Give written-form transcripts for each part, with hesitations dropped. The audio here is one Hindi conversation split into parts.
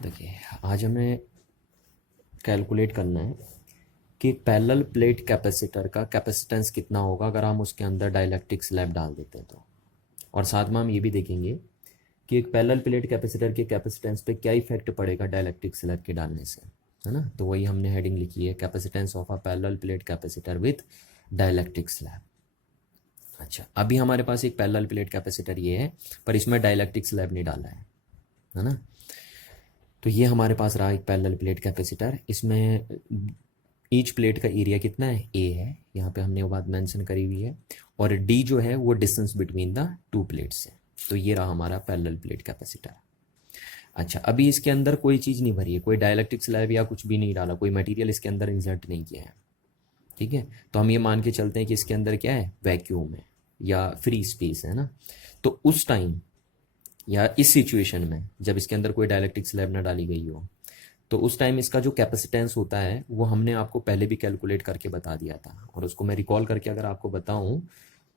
देखिए, आज हमें कैलकुलेट करना है कि पैरेलल प्लेट कैपेसिटर का कैपेसिटेंस कितना होगा अगर हम उसके अंदर डाइलेक्ट्रिक स्लैब डाल देते हैं तो। और साथ में हम ये भी देखेंगे कि एक पैरेलल प्लेट कैपेसिटर के कैपेसिटेंस पे क्या इफेक्ट पड़ेगा डाइलेक्ट्रिक स्लैब के डालने से, है ना। तो वही हमने हेडिंग लिखी है, capacitance of a parallel plate capacitor with dielectric slab. अच्छा, अभी हमारे पास एक पैरेलल प्लेट कैपेसिटर ये है, पर इसमें डाइलेक्ट्रिक स्लैब नहीं डाला है ना। तो ये हमारे पास रहा एक पैरेलल प्लेट कैपेसिटर। इसमें ईच प्लेट का एरिया कितना है, ए है, यहाँ पे हमने वो बात मेंशन करी हुई है, और डी जो है वो distance between the two plates है। तो ये रहा हमारा पैरेलल प्लेट कैपेसिटर। अच्छा, अभी इसके अंदर कोई चीज़ नहीं भरी है, कोई डाइलेक्ट्रिक स्लैब या कुछ भी नहीं डाला, कोई मटेरियल इसके अंदर इंसर्ट नहीं किया है, ठीक है। तो हम ये मान के चलते हैं कि इसके अंदर क्या है, वैक्यूम है या फ्री स्पेस है ना। तो उस टाइम या इस सिचुएशन में जब इसके अंदर कोई डाइलेक्ट्रिक स्लैब ना डाली गई हो, तो उस टाइम इसका जो कैपेसिटेंस होता है वो हमने आपको पहले भी कैलकुलेट करके बता दिया था, और उसको मैं रिकॉल करके अगर आपको बताऊं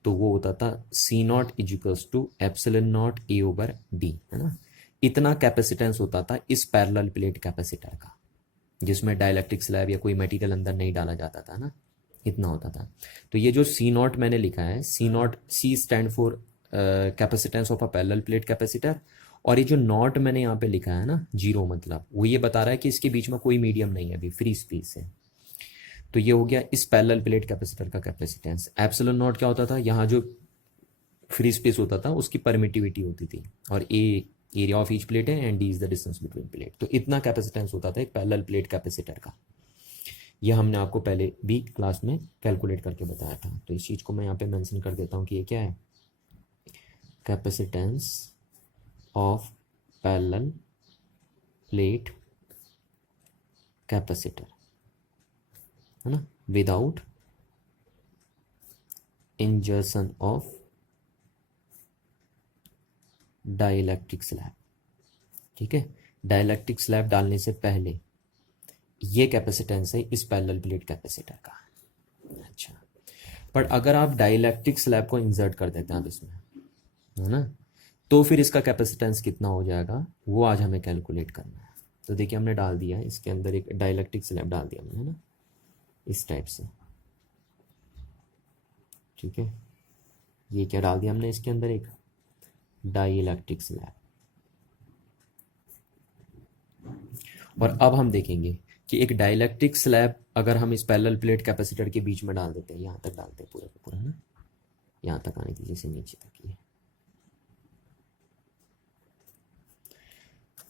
तो वो होता था C naught equals to epsilon not A over D, है ना। इतना कैपेसिटेंस होता था इस पैरेलल प्लेट कैपेसिटर का, जिसमें डाइलेक्ट्रिक स्लैब या कोई मटेरियल अंदर नहीं डाला जाता था ना, इतना होता था। तो ये जो सी नॉट मैंने लिखा है, C naught, C stand for capacitance of a parallel plate capacitor, और ये जो नॉट मैंने यहाँ पे लिखा है ना, जीरो, मतलब वो ये बता रहा है कि इसके बीच में कोई मीडियम नहीं है, अभी फ्री स्पेस है। तो ये हो गया इस पैरेलल प्लेट कैपेसिटर का कैपेसिटेंस। एप्सिलॉन नॉट क्या होता था, यहाँ जो फ्री स्पेस होता था उसकी परमिटिविटी होती थी, और ए एरिया ऑफ ईच प्लेट है and D is the distance between plate. तो इतना कैपेसिटेंस होता था एक पैरेलल प्लेट कैपेसिटर का। ये हमने आपको पहले भी क्लास में कैलकुलेट करके बताया था। तो इस चीज़ को मैं यहाँ पे मेंशन कर देता हूँ कि ये क्या है, capacitance of parallel plate capacitor, है ना, विदाउट इंजर्सन ऑफ डाइलेक्ट्रिक स्लैब। ठीक है, डाइलेक्ट्रिक स्लैब डालने से पहले ये कैपेसिटेंस है इस पैरेलल प्लेट कैपेसिटर का। अच्छा, पर अगर आप डाइलेक्ट्रिक स्लैब को इंसर्ट कर देते हैं आप इसमें, है ना, तो फिर इसका कैपेसिटेंस कितना हो जाएगा वो आज हमें कैलकुलेट करना है। तो देखिए, हमने डाल दिया है इसके अंदर एक डाइलेक्ट्रिक स्लैब डाल दिया हमने, है ना, इस टाइप से। ठीक है, ये क्या डाल दिया हमने इसके अंदर, एक डाइलेक्ट्रिक स्लैब। और अब हम देखेंगे कि एक डाइलेक्ट्रिक स्लैब अगर हम इस पैरेलल प्लेट कैपेसिटर के बीच में डाल देते हैं, यहाँ तक डालते हैं पूरा का पूरा, है ना, यहाँ तक आने दीजिए से नीचे तक, ये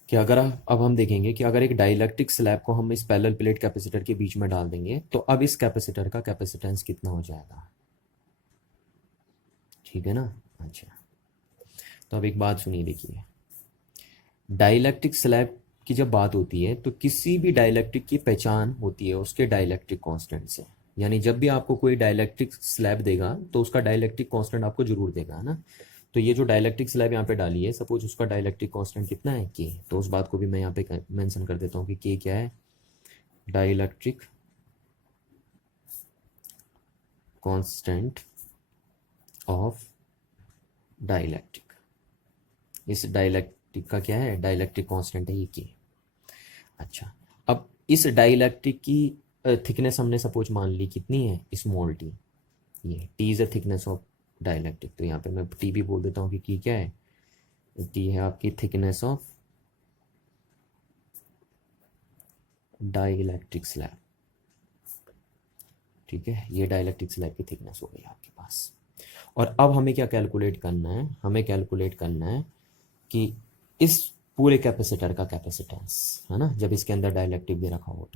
कि अगर अब हम देखेंगे कि अगर एक डाइलेक्ट्रिक स्लैब को हम इस पैरेलल प्लेट कैपेसिटर के बीच में डाल देंगे तो अब इस कैपेसिटर का कैपेसिटेंस कितना हो जाएगा। ठीक है ना। अच्छा, तो अब एक बात सुनिए, देखिए, डाइलेक्ट्रिक स्लैब की जब बात होती है तो किसी भी डाइलेक्ट्रिक की पहचान होती है उसके डाइलेक्ट्रिक कांस्टेंट से। यानी जब भी आपको कोई डाइलेक्ट्रिक स्लैब देगा तो उसका डाइलेक्ट्रिक कांस्टेंट आपको जरूर देगा, है ना। तो ये जो डाइलेक्ट्रिक स्लैब यहाँ पे डाली है, सपोज उसका डाइलेक्ट्रिक कांस्टेंट कितना है, के, तो उस बात को भी मैं यहाँ पे मेंशन कर देता हूँ कि के क्या है, डाइलेक्ट्रिक कांस्टेंट ऑफ डाइलेक्ट्रिक। इस डाइलेक्ट्रिक का क्या है, डाइलेक्ट्रिक कांस्टेंट है ये के। अच्छा, अब इस डाइलेक्ट्रिक की थिकनेस हमने सपोज मान ली कितनी है, स्मॉल टी, ये T is a thickness of dielectric. तो यहाँ पे मैं टी भी बोल देता हूँ कि की क्या है, टी है आपकी थिकनेस ऑफ डाइलेक्ट्रिक स्लैब। ठीक है, ये डाइलेक्ट्रिक स्लैब की थिकनेस हो गई आपके पास। और अब हमें क्या कैलकुलेट करना है, हमें कैलकुलेट करना है कि इस पूरे कैपेसिटर का कैपेसिटेंस, है ना, जब इसके अंदर डाइलेक्ट्रिक भी रखा हो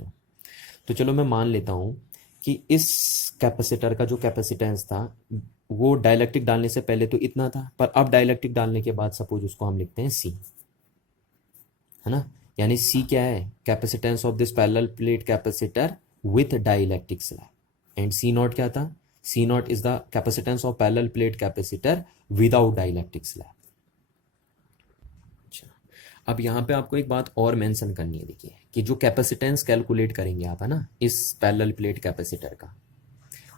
तो चलो मैं मान लेता हूं कि इस कैपेसिटर का जो कैपेसिटेंस था वो डाइलेक्ट्रिक डालने से पहले तो इतना था, पर अब डाइलेक्ट्रिक डालने के बाद सपोज उसको हम लिखते हैं सी, है ना। यानी सी क्या है, capacitance of this parallel plate capacitor with dielectric slab. And C naught क्या था, C naught is the capacitance of parallel plate capacitor without dielectric slab. अब यहाँ पे आपको एक बात और मेंशन करनी है, देखिए, कि जो कैपेसिटेंस कैलकुलेट करेंगे आप, है ना, इस पैरेलल प्लेट कैपेसिटर का,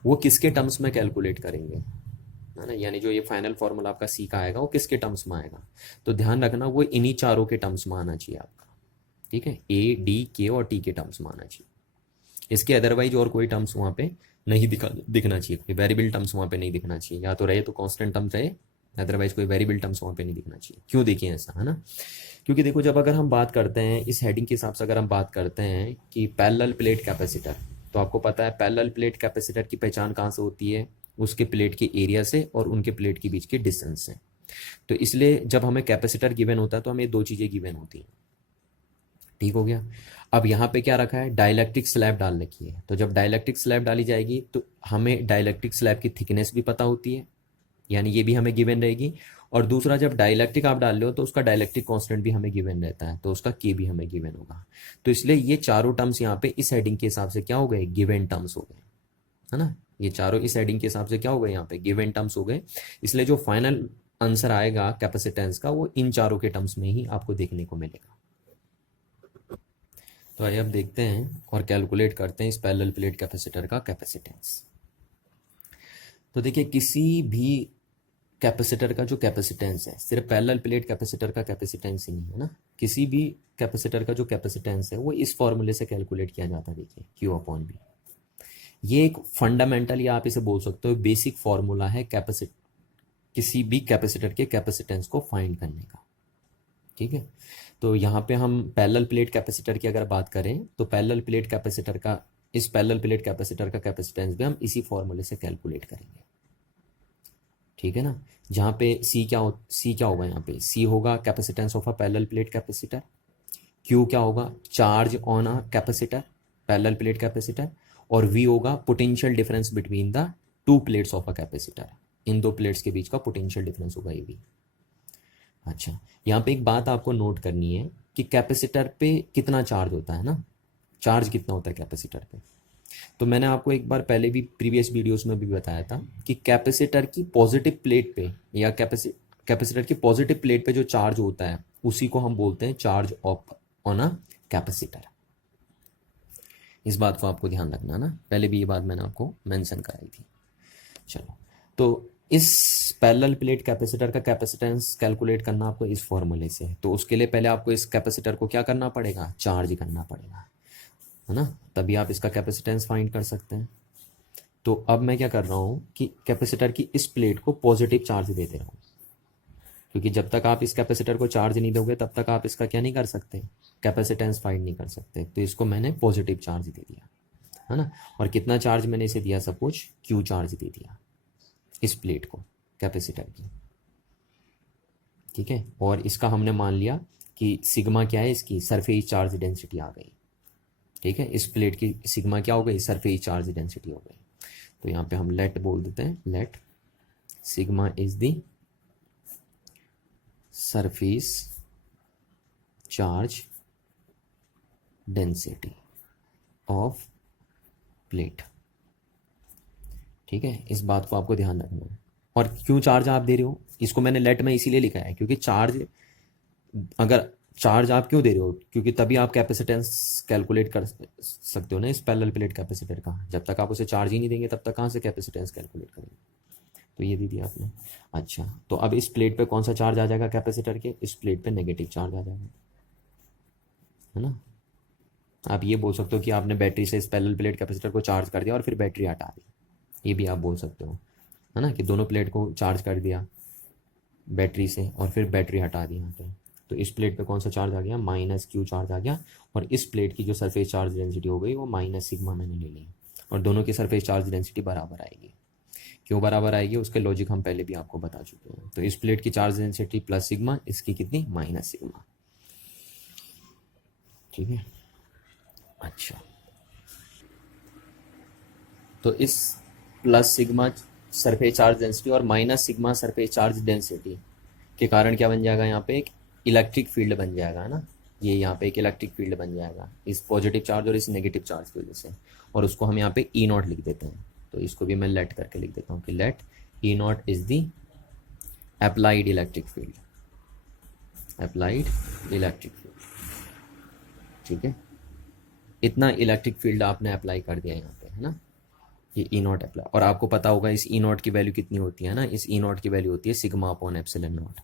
वो किसके टर्म्स में कैलकुलेट करेंगे, है ना। यानी जो ये फाइनल फॉर्मूला आपका सी का आएगा वो किसके टर्म्स में आएगा, तो ध्यान रखना वो इन्हीं चारों के टर्म्स में आना चाहिए आपका। ठीक है, ए डी के और टी के टर्म्स में आना चाहिए, इसके अदरवाइज और कोई टर्म्स वहाँ पे नहीं दिखना चाहिए, कोई वेरिएबल टर्म्स वहाँ पे नहीं दिखना चाहिए, या तो रहे तो कांस्टेंट टर्म्स रहे, अदरवाइज कोई वेरिएबल टर्म्स वहाँ पे नहीं दिखना चाहिए। क्यों देखिए ऐसा, है ना, क्योंकि देखो जब अगर हम बात करते हैं इस हेडिंग के हिसाब से, अगर हम बात करते हैं कि पैरेलल प्लेट कैपेसिटर, तो आपको पता है पैरेलल प्लेट कैपेसिटर की पहचान कहाँ से होती है, उसके प्लेट के एरिया से और उनके प्लेट के बीच के डिस्टेंस से। तो इसलिए जब हमें कैपेसिटर गिवन होता है तो हमें दो चीज़ें गिवन होती हैं, ठीक हो गया। अब यहाँ पे क्या रखा है, डाइलेक्ट्रिक स्लैब डाल रखी है, तो जब डाइलेक्ट्रिक स्लैब डाली जाएगी तो हमें डाइलेक्ट्रिक स्लैब की थिकनेस भी पता होती है, यानी ये भी हमें गिवन रहेगी। और दूसरा, जब डाइलेक्ट्रिक आप डाल रहे हो तो उसका डाइलेक्ट्रिक कांस्टेंट भी हमें गिवन रहता है, तो उसका के भी हमें गिवन होगा। तो इसलिए ये चारों टर्म्स यहाँ पे इस हेडिंग के हिसाब से क्या हो गए, गिवन टर्म्स हो गए, है ना, ये चारों इस हेडिंग के हिसाब से क्या हो गए, यहाँ पे गिवन टर्म्स हो गए। इसलिए जो फाइनल आंसर आएगा कैपेसिटेंस का वो इन चारों के टर्म्स में ही आपको देखने को मिलेगा। तो आइए अब देखते हैं और कैलकुलेट करते हैं इस पैरेलल प्लेट कैपेसिटर का कैपेसिटेंस। तो देखिए किसी भी कैपेसिटर का जो कैपेसिटेंस है, सिर्फ पैरेलल प्लेट कैपेसिटर का कैपेसिटेंस ही नहीं है ना, किसी भी कैपेसिटर का जो कैपेसिटेंस है वो इस फॉर्मूले से कैलकुलेट किया जाता है, देखिए Q अपॉन बी। ये एक फंडामेंटल या आप इसे बोल सकते हो बेसिक फॉर्मूला है किसी भी कैपेसिटर के कैपेसिटेंस को फाइंड करने का, ठीक है। तो यहाँ पे हम पैरेलल प्लेट कैपेसिटर की अगर बात करें तो पैरेलल प्लेट कैपेसिटर का, इस पैरेलल प्लेट कैपेसिटर का कैपेसिटेंस भी हम इसी फॉर्मूले से कैलकुलेट करेंगे, ठीक है ना। जहाँ पे सी क्या होगा, यहाँ पे सी होगा capacitance of a parallel plate capacitor, Q क्या होगा, charge on a capacitor, parallel plate capacitor, और वी होगा potential difference between the two plates of a capacitor, इन दो प्लेट्स के बीच का पोटेंशियल डिफरेंस होगा ये भी। अच्छा, यहाँ पे एक बात आपको नोट करनी है कि कैपेसिटर पे कितना चार्ज होता है ना, चार्ज कितना होता है कैपेसिटर पे। तो मैंने आपको एक बार पहले भी प्रीवियस वीडियोस में भी बताया था कि कैपेसिटर की पॉजिटिव प्लेट पे या कैपेसिटर की पॉजिटिव प्लेट पे जो चार्ज होता है उसी को हम बोलते हैं charge of on a capacitor. इस बात को आपको ध्यान रखना ना, पहले भी ये बात मैंने आपको मेंशन कराई थी। चलो, तो इस पैरेलल प्लेट कैपेसिटर का कैपेसिटेंस कैलकुलेट करना आपको इस फॉर्मूले से है, तो उसके लिए पहले आपको इस कैपेसिटर को क्या करना पड़ेगा, चार्ज करना पड़ेगा, है ना, तभी आप इसका कैपेसिटेंस फाइंड कर सकते हैं। तो अब मैं क्या कर रहा हूँ कि कैपेसिटर की इस प्लेट को पॉजिटिव चार्ज देते रहूँ, क्योंकि जब तक आप इस कैपेसिटर को चार्ज नहीं दोगे तब तक आप इसका क्या नहीं कर सकते, कैपेसिटेंस फाइंड नहीं कर सकते। तो इसको मैंने पॉजिटिव चार्ज दे दिया, है ना, और कितना चार्ज मैंने इसे दिया, सब कुछ क्यू चार्ज दे दिया इस प्लेट को कैपेसिटर की, ठीक है। और इसका हमने मान लिया कि सिग्मा क्या है, इसकी सरफेस चार्ज डेंसिटी आ गई, ठीक है, इस प्लेट की सिग्मा क्या हो गई, सरफेस चार्ज डेंसिटी हो गई। तो यहाँ पे हम लेट बोल देते हैं, let sigma is the surface charge density of plate, ठीक है, इस बात को आपको ध्यान रखना है। और क्यों चार्ज आप दे रहे हो, इसको मैंने लेट में इसीलिए लिखा है क्योंकि चार्ज, अगर चार्ज आप क्यों दे रहे हो, क्योंकि तभी आप कैपेसिटेंस कैलकुलेट कर सकते हो ना इस पैरेलल प्लेट कैपेसिटर का। जब तक आप उसे चार्ज ही नहीं देंगे तब तक कहाँ से कैपेसिटेंस कैलकुलेट करेंगे। तो ये दे दिया आपने। अच्छा, तो अब इस प्लेट पे कौन सा चार्ज आ जाएगा कैपेसिटर के, इस प्लेट पे नेगेटिव चार्ज आ जाएगा, है ना। आप ये बोल सकते हो कि आपने बैटरी से इस पैरेलल प्लेट कैपेसिटर को चार्ज कर दिया और फिर बैटरी हटा दी, ये भी आप बोल सकते हो, है ना, कि दोनों प्लेट को चार्ज कर दिया बैटरी से और फिर बैटरी हटा दी यहाँ पे। तो इस प्लेट पे कौन सा चार्ज आ गया, माइनस क्यू चार्ज आ गया, और इस प्लेट की जो सरफेस चार्ज डेंसिटी हो गई वो माइनस सिग्मा मैंने ले ली, और दोनों की सरफेस चार्ज डेंसिटी बराबर आएगी। क्यों बराबर आएगी, उसके लॉजिक हम पहले भी आपको बता चुके हैं। तो इस प्लेट की चार्ज डेंसिटी प्लस सिग्मा, इसकी कितनी, माइनस सिग्मा, ठीक है। अच्छा, तो इस plus sigma surface charge density और minus sigma surface charge density के कारण क्या बन जाएगा, यहाँ पे एक इलेक्ट्रिक फील्ड बन जाएगा, है ना, ये यहाँ पे एक इलेक्ट्रिक फील्ड बन जाएगा इस पॉजिटिव चार्ज और इस नेगेटिव चार्ज की वजह से, और उसको हम यहाँ पे ई नॉट लिख देते हैं। तो इसको भी मैं लेट करके लिख देता हूँ कि let E not is the applied electric field, applied electric field, ठीक है। इतना इलेक्ट्रिक फील्ड आपने अप्लाई कर दिया यहाँ पे, है ना, ये ई नॉट अप्लाई। और आपको पता होगा इस ई नॉट की वैल्यू कितनी होती है ना, इस ई नॉट की वैल्यू होती है सिग्मा अपॉन एप्सिलॉन नॉट।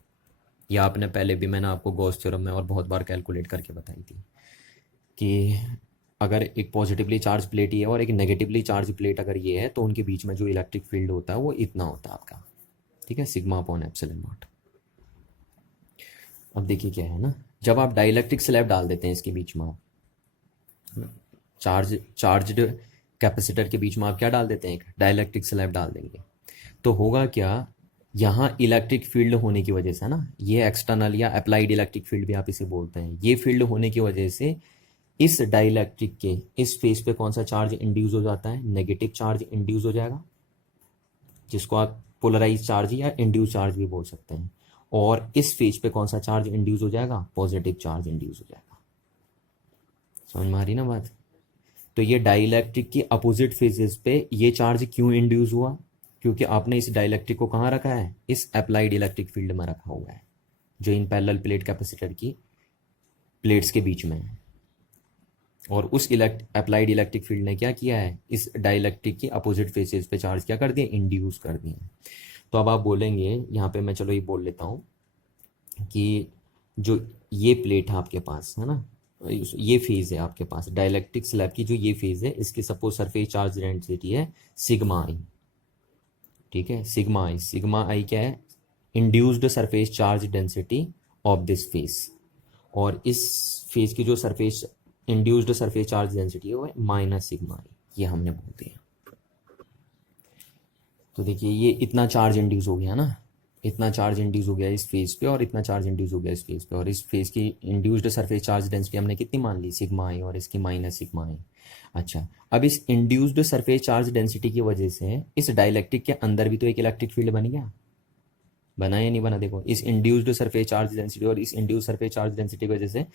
या आपने पहले भी, मैंने आपको गॉस थ्योरम में और बहुत बार कैलकुलेट करके बताई थी। कि अगर एक पॉजिटिवली चार्ज प्लेट ये है और एक नेगेटिवली चार्ज प्लेट अगर ये है तो उनके बीच में जो इलेक्ट्रिक फील्ड होता है वो इतना होता है आपका, ठीक है, सिग्मा अपॉन एप्सिलॉन नॉट। अब देखिए क्या है ना, जब आप डाइलेक्ट्रिक स्लैब डाल देते हैं इसके बीच में, आप चार्ज्ड कैपेसिटर के बीच में आप क्या डाल देते हैं, एक डाइलेक्ट्रिक स्लैब डाल देंगे, तो होगा क्या, यहाँ इलेक्ट्रिक फील्ड होने की वजह से ना, ये एक्सटर्नल या अप्लाइड इलेक्ट्रिक फील्ड भी आप इसे बोलते हैं, ये फील्ड होने की वजह से इस डाइलेक्ट्रिक के इस फेस पे कौन सा चार्ज इंड्यूस हो जाता है, नेगेटिव चार्ज इंड्यूस हो जाएगा, जिसको आप पोलराइज चार्ज या इंड्यूस चार्ज भी बोल सकते हैं, और इस फेज पे कौन सा चार्ज इंड्यूस हो जाएगा, पॉजिटिव चार्ज इंड्यूस हो जाएगा। समझ में आ रही ना बात। तो ये डाइलेक्ट्रिक की अपोजिट फेजेस पे ये चार्ज क्यों इंड्यूस हुआ, क्योंकि आपने इस डाइलेक्ट्रिक को कहाँ रखा है, इस अप्लाइड इलेक्ट्रिक फील्ड में रखा हुआ है, जो इन पैरेलल प्लेट कैपेसिटर की प्लेट्स के बीच में है, और उस अप्लाइड इलेक्ट्रिक फील्ड ने क्या किया है, इस डाइलेक्ट्रिक की अपोजिट फेसेस पे चार्ज क्या कर दिए, इंड्यूस कर दिए। तो अब आप बोलेंगे यहाँ पे, मैं चलो ये बोल लेता हूँ कि जो ये प्लेट है आपके पास, है ना, ये फेज है आपके पास डाइलेक्ट्रिक स्लैब की, जो ये फेज है इसकी सपोज सरफेस चार्ज डेंसिटी है सिग्मा आई, ठीक है, सिग्मा आई क्या है, induced surface charge density of this face, और इस फेज की जो surface induced surface charge density है वो माइनस सिग्मा आई, ये हमने बोल दिया। तो देखिए ये इतना चार्ज इंड्यूस हो गया ना, इतना चार्ज इंड्यूस हो गया इस फेज पे, और इतना चार्ज इंड्यूस हो गया इस फेज पे, और इस फेज की इंड्यूस्ड सरफेस चार्ज डेंसिटी हमने कितनी मान ली, सिग्मा आई, और इसकी माइनस सिग्मा आई। अच्छा, अब इस इंड्यूस्ड सरफेस चार्ज डेंसिटी की वजह से इस डाइलेक्ट्रिक के अंदर भी तो एक इलेक्ट्रिक फील्ड बन गया, बना या नहीं बना, देखो इस इंड्यूस्ड सरफेस चार्ज डेंसिटी और इस इंड्यूस्ड सरफेस चार्ज डेंसिटी की वजह से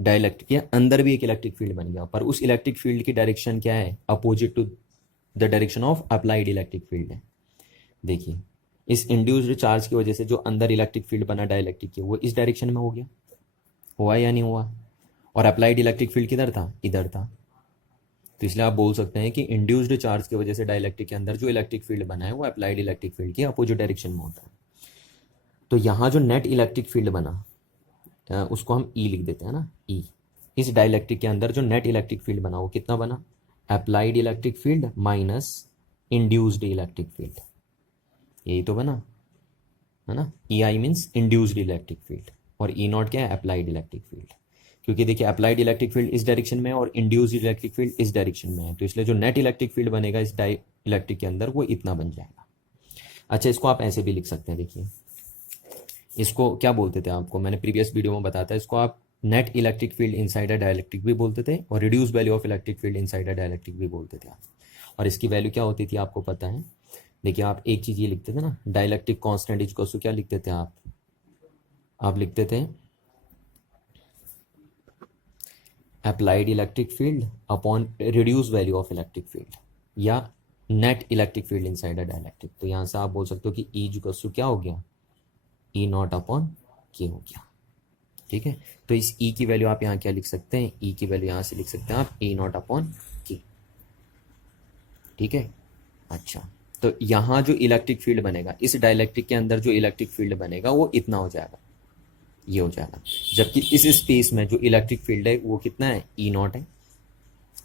डाइलेक्ट्रिक के अंदर भी एक इलेक्ट्रिक फील्ड बन गया, पर उस इलेक्ट्रिक फील्ड की डायरेक्शन क्या है, opposite to the direction of applied electric field है। देखिए इस इंड्यूस्ड चार्ज की वजह से जो अंदर इलेक्ट्रिक फील्ड बना डाइलेक्ट्रिक के, वो इस डायरेक्शन में हो गया, हुआ या नहीं हुआ, और अप्लाइड इलेक्ट्रिक फील्ड किधर था, इधर था। तो इसलिए आप बोल सकते हैं कि इंड्यूस्ड चार्ज की वजह से डाइलेक्ट्रिक के अंदर जो इलेक्ट्रिक फील्ड बना है वो अप्लाइड इलेक्ट्रिक फील्ड के अपोजिट डायरेक्शन में होता है। तो यहाँ जो नेट इलेक्ट्रिक फील्ड बना, उसको हम ई लिख देते हैं ना, ई, इस डाइलेक्ट्रिक के अंदर जो नेट इलेक्ट्रिक फील्ड बना वो कितना बना, applied electric field minus induced electric field, यही तो बना है ना। E I means induced electric field, और ई नॉट क्या है, अप्लाइड इलेक्ट्रिक फील्ड, क्योंकि देखिए अप्लाइड इलेक्ट्रिक फील्ड इस डायरेक्शन में है और इंड्यूस्ड इलेक्ट्रिक फील्ड इस डायरेक्शन में है, तो इसलिए जो नेट इलेक्ट्रिक फील्ड बनेगा इस डाई इलेक्ट्रिक के अंदर वो इतना बन जाएगा। अच्छा, इसको आप ऐसे भी लिख सकते हैं, देखिए इसको क्या बोलते थे आपको, मैंने प्रीवियस वीडियो में बताया था, इसको आप net electric field inside a dielectric भी बोलते थे, और reduce value of electric field inside a dielectric भी बोलते थे आप। और इसकी वैल्यू क्या होती थी आपको पता है, देखिए आप एक चीज़ ये लिखते थे ना, dielectric constant is equal to क्या लिखते थे आप लिखते थे applied electric field upon reduce value of electric field, या net electric field inside a dielectric. तो यहाँ से आप बोल सकते हो कि ई इक्वल टू क्या हो गया, ई नॉट अपॉन के हो गया, ठीक है। तो इस ई की वैल्यू आप यहाँ क्या लिख सकते हैं, ई की वैल्यू यहाँ से लिख सकते हैं आप ई नॉट अपॉन के, ठीक है। अच्छा, तो यहाँ जो इलेक्ट्रिक फील्ड बनेगा इस डाइलेक्ट्रिक के अंदर जो इलेक्ट्रिक फील्ड बनेगा वो इतना हो जाएगा, ये हो जाएगा, जबकि इस स्पेस में जो इलेक्ट्रिक फील्ड है वो कितना है, ई नॉट है,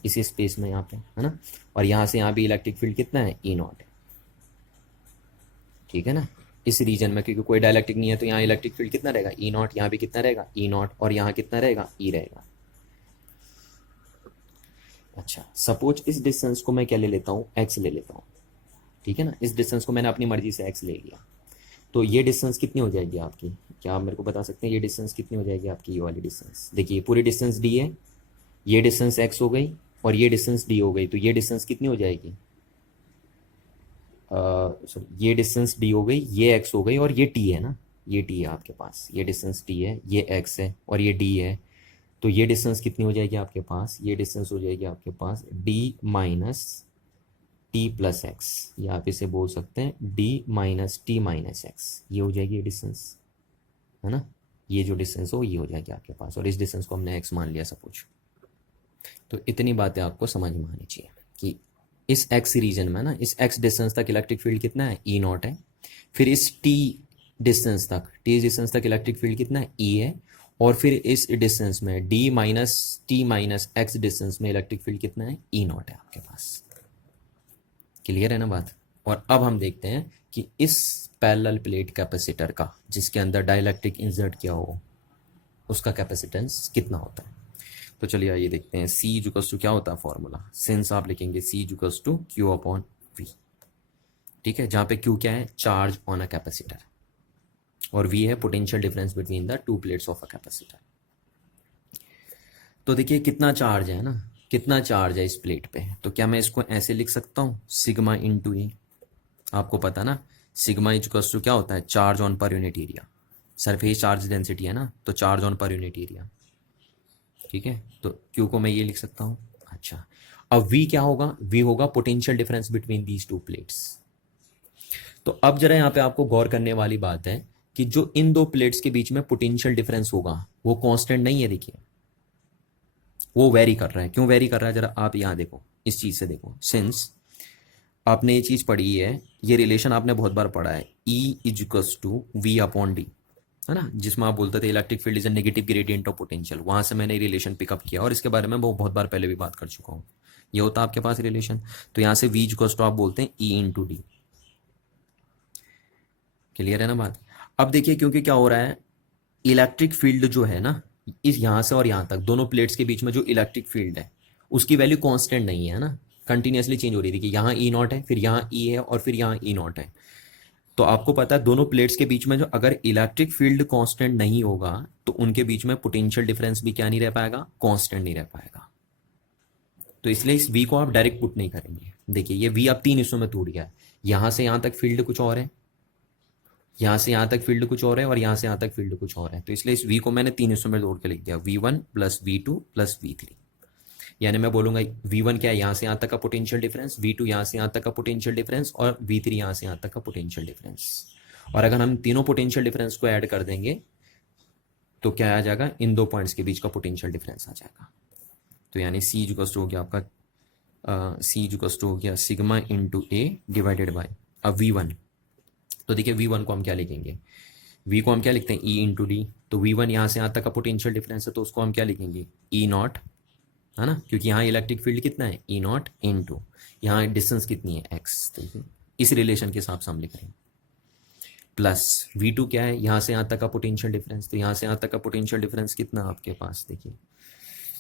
इस स्पेस में यहाँ पे, है ना, और यहाँ से यहाँ भी इलेक्ट्रिक फील्ड कितना है, ई नॉट है, ठीक है ना। इस रीजन में क्योंकि कोई डाइलेक्ट्रिक नहीं है तो यहाँ इलेक्ट्रिक फील्ड कितना रहेगा, ई नॉट, यहाँ भी कितना रहेगा, ई नॉट, और यहाँ कितना रहेगा, ई रहेगा। अच्छा, सपोज इस डिस्टेंस को मैं क्या ले लेता हूँ, एक्स ले लेता हूँ, ठीक है ना, इस डिस्टेंस को मैंने अपनी मर्जी से एक्स ले लिया, तो ये डिस्टेंस कितनी हो जाएगी आपकी, क्या आप मेरे को बता सकते हैं ये डिस्टेंस कितनी हो जाएगी आपकी, ये वाली डिस्टेंस, देखिए पूरी डिस्टेंस डी है, ये डिस्टेंस एक्स हो गई और ये डिस्टेंस डी हो गई, तो ये डिस्टेंस कितनी हो जाएगी, सॉरी ये डिस्टेंस डी हो गई, ये एक्स हो गई, और ये टी है ना, ये टी है आपके पास, ये डिस्टेंस टी है, ये एक्स है और ये डी है, तो ये डिस्टेंस कितनी हो जाएगी आपके पास, ये डिस्टेंस हो जाएगी आपके पास D minus T plus X, या आप इसे बोल सकते हैं D minus T minus X, ये हो जाएगी ये डिस्टेंस, है ना, ये जो डिस्टेंस हो ये हो जाएगी आपके पास, और इस डिस्टेंस को हमने एक्स मान लिया सपोज। तो इतनी बातें आपको समझ में आनी चाहिए कि इस एक्स रीजन में ना, इस एक्स डिस्टेंस तक इलेक्ट्रिक फील्ड कितना है, ई नॉट है, फिर इस टी डिस्टेंस तक इलेक्ट्रिक फील्ड कितना है, ई है, और फिर इस डिस्टेंस में D minus T minus x distance में इलेक्ट्रिक फील्ड कितना है, ई नॉट है आपके पास। क्लियर है ना बात। और अब हम देखते हैं कि इस पैरेलल प्लेट कैपेसिटर का जिसके अंदर डाइलेक्ट्रिक इंसर्ट किया हो उसका कैपेसिटेंस कितना होता है। तो चलिए आइए देखते हैं। सी इक्वल्स टू क्या होता है फॉर्मूला, सिंस आप लिखेंगे C equals to Q upon V. ठीक है, जहां पे क्यू क्या है, चार्ज ऑन अ कैपेसिटर, और वी है potential difference between the two plates of a capacitor. तो देखिए कितना चार्ज है ना, कितना चार्ज है इस प्लेट पे, तो क्या मैं इसको ऐसे लिख सकता हूँ सिग्मा इंटू ई। आपको पता ना सिग्मा इक्वल्स टू क्या होता है, charge on per unit area, surface charge density है ना, तो charge on per unit area. ठीक है, तो क्यू को मैं ये लिख सकता हूँ। अच्छा, अब वी क्या होगा, वी होगा potential difference between these two plates. तो अब जरा यहाँ पे आपको गौर करने वाली बात है कि जो इन दो प्लेट्स के बीच में पोटेंशियल डिफरेंस होगा वो कांस्टेंट नहीं है। देखिए वो वेरी कर रहा है, क्यों वेरी कर रहा है, जरा आप यहाँ देखो, इस चीज से देखो। सिंस आपने ये चीज पढ़ी है, ये रिलेशन आपने बहुत बार पढ़ा है, E equals to V upon D, है ना, जिसमें आप बोलते थे electric field is a negative gradient of potential. वहां से मैंने रिलेशन पिकअप किया और इसके बारे में बहुत बार पहले भी बात कर चुका हूँ। ये होता है आपके पास रिलेशन। तो यहाँ से वी इजिकल्स टू आप बोलते हैं ई इंटू डी। क्लियर है ना बात। अब देखिए क्योंकि क्या हो रहा है, इलेक्ट्रिक फील्ड जो है ना, इस यहां से और यहां तक दोनों प्लेट्स के बीच में जो इलेक्ट्रिक फील्ड है उसकी वैल्यू कांस्टेंट नहीं है ना, कंटिन्यूसली चेंज हो रही थी कि यहाँ ई नॉट है, फिर यहाँ ई है, और फिर यहाँ ई नॉट है। तो आपको पता है दोनों प्लेट्स के बीच में जो अगर इलेक्ट्रिक फील्ड कांस्टेंट नहीं होगा तो उनके बीच में पोटेंशियल डिफरेंस भी क्या नहीं रह पाएगा, कांस्टेंट नहीं रह पाएगा। तो इसलिए इस वी को आप डायरेक्ट पुट नहीं करेंगे। देखिए ये वी अब तीन हिस्सों में टूट गया है, यहां से यहां तक फील्ड कुछ और है, यहां से यहां तक फील्ड कुछ और है, और यहां से यहां तक फील्ड कुछ और है। तो इसलिए इस वी को मैंने तीन हिस्सों में तोड़ के लिख दिया, v1 plus v2 plus v3। यानी मैं बोलूंगा v1 क्या है, यहां से यहां तक का पोटेंशियल डिफरेंस, v2 यहां से यहां तक का पोटेंशियल डिफरेंस, और v3 यहां से यहां तक का पोटेंशियल डिफरेंस। और अगर हम तीनों पोटेंशियल डिफरेंस को ऐड कर देंगे तो क्या आ जाएगा, इन दो पॉइंट्स के बीच का पोटेंशियल डिफरेंस आ जाएगा। तो यानी सी इक्वल्स टू हो गया आपका, सी इक्वल्स टू हो गया sigma into A divided by अब v1। तो देखिए v1 को हम क्या लिखेंगे, v को हम क्या लिखते हैं ई इंटू डी। तो v1 यहाँ से यहाँ तक का पोटेंशियल डिफरेंस है, तो उसको हम क्या लिखेंगे ई नॉट, है ना, क्योंकि यहाँ इलेक्ट्रिक फील्ड कितना है ई नॉट इंटू यहाँ डिस्टेंस कितनी है एक्स। देखिए इस रिलेशन के हिसाब से हम लिख रहे हैं। प्लस v2 क्या है, यहाँ से यहाँ तक का पोटेंशियल डिफरेंस, तो यहाँ से यहाँ तक का पोटेंशियल डिफरेंस कितना आपके पास, देखिए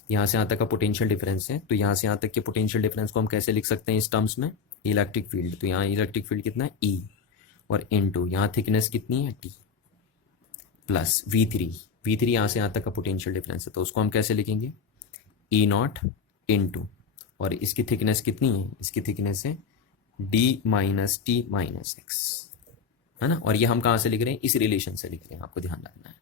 यहाँ से यहाँ तक का पोटेंशियल डिफरेंस है, तो यहाँ से यहाँ तक के पोटेंशियल डिफरेंस को हम कैसे लिख सकते हैं इस टर्म्स में, इलेक्ट्रिक फील्ड। तो यहाँ इलेक्ट्रिक फील्ड कितना है ई, और इनटू यहाँ थिकनेस कितनी है टी, प्लस v3 यहाँ से यहाँ तक का पोटेंशियल डिफरेंस है, तो उसको हम कैसे लिखेंगे ई नॉट इनटू, और इसकी थिकनेस कितनी है, इसकी थिकनेस है D minus T minus x, है ना। और ये हम कहाँ से लिख रहे हैं, इस रिलेशन से लिख रहे हैं, आपको ध्यान रखना है,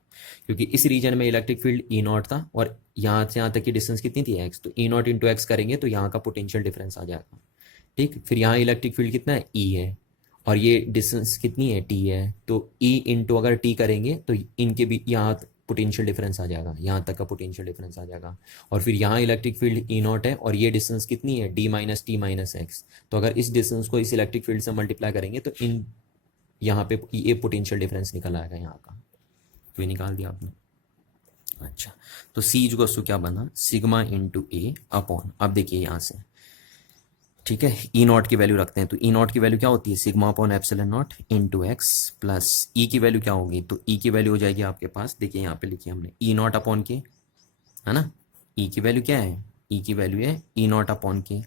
क्योंकि इस रीजन में इलेक्ट्रिक फील्ड ई नॉट था और यहाँ से यहाँ तक की डिस्टेंस कितनी थी एक्स, तो ई नॉट इंटू एक्स करेंगे तो यहाँ का पोटेंशियल डिफरेंस आ जाएगा। ठीक, फिर यहाँ इलेक्ट्रिक फील्ड कितना है ई है, और ये डिस्टेंस कितनी है टी है, तो ई इंटू अगर टी करेंगे तो इनके भी यहाँ पोटेंशियल डिफरेंस आ जाएगा, यहाँ तक का पोटेंशियल डिफरेंस आ जाएगा। और फिर यहाँ इलेक्ट्रिक फील्ड ई नॉट है और ये डिस्टेंस कितनी है D minus T minus x, तो अगर इस डिस्टेंस को इस इलेक्ट्रिक फील्ड से मल्टीप्लाई करेंगे तो इन यहाँ पे ये पोटेंशियल डिफरेंस निकल आएगा यहाँ का। तो ये निकाल दिया आपने। अच्छा, तो सी इक्वल्स टू क्या बना, सिग्मा इंटू ए अपॉन, अब देखिए यहाँ से, ठीक है, ई नॉट की वैल्यू रखते हैं, तो ई नॉट की वैल्यू क्या होती है sigma upon epsilon naught into X, plus E की वैल्यू क्या होगी, तो ई की वैल्यू हो जाएगी आपके पास, देखिए यहाँ पे लिखिए हमने ई नॉट अपॉन के, है ना, ई की वैल्यू क्या है, ई की वैल्यू है ई नॉट अपॉन के।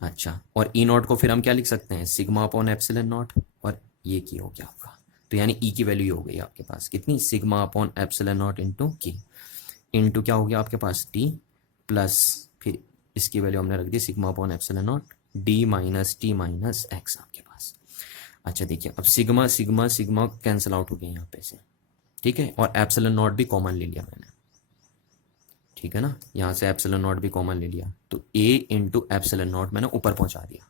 अच्छा, और ई नॉट को फिर हम क्या लिख सकते हैं सिग्मा अपॉन एप्सिलॉन नॉट, और ये की हो गया आपका, तो यानी ई की वैल्यू हो गई आपके पास कितनी, sigma upon epsilon naught into की, इंटू क्या हो गया आपके पास टी, प्लस फिर इसकी वैल्यू हमने रख दी sigma upon epsilon naught D minus T minus X आपके पास। अच्छा देखिए अब sigma sigma sigma cancel out हो गए यहाँ पे से, ठीक है, और एप्सिलॉन नॉट भी कॉमन ले लिया मैंने, ठीक है ना, यहाँ से एप्सिलॉन नॉट भी कॉमन ले लिया, तो ए इंटू एप्सिलॉन नॉट मैंने ऊपर पहुंचा दिया।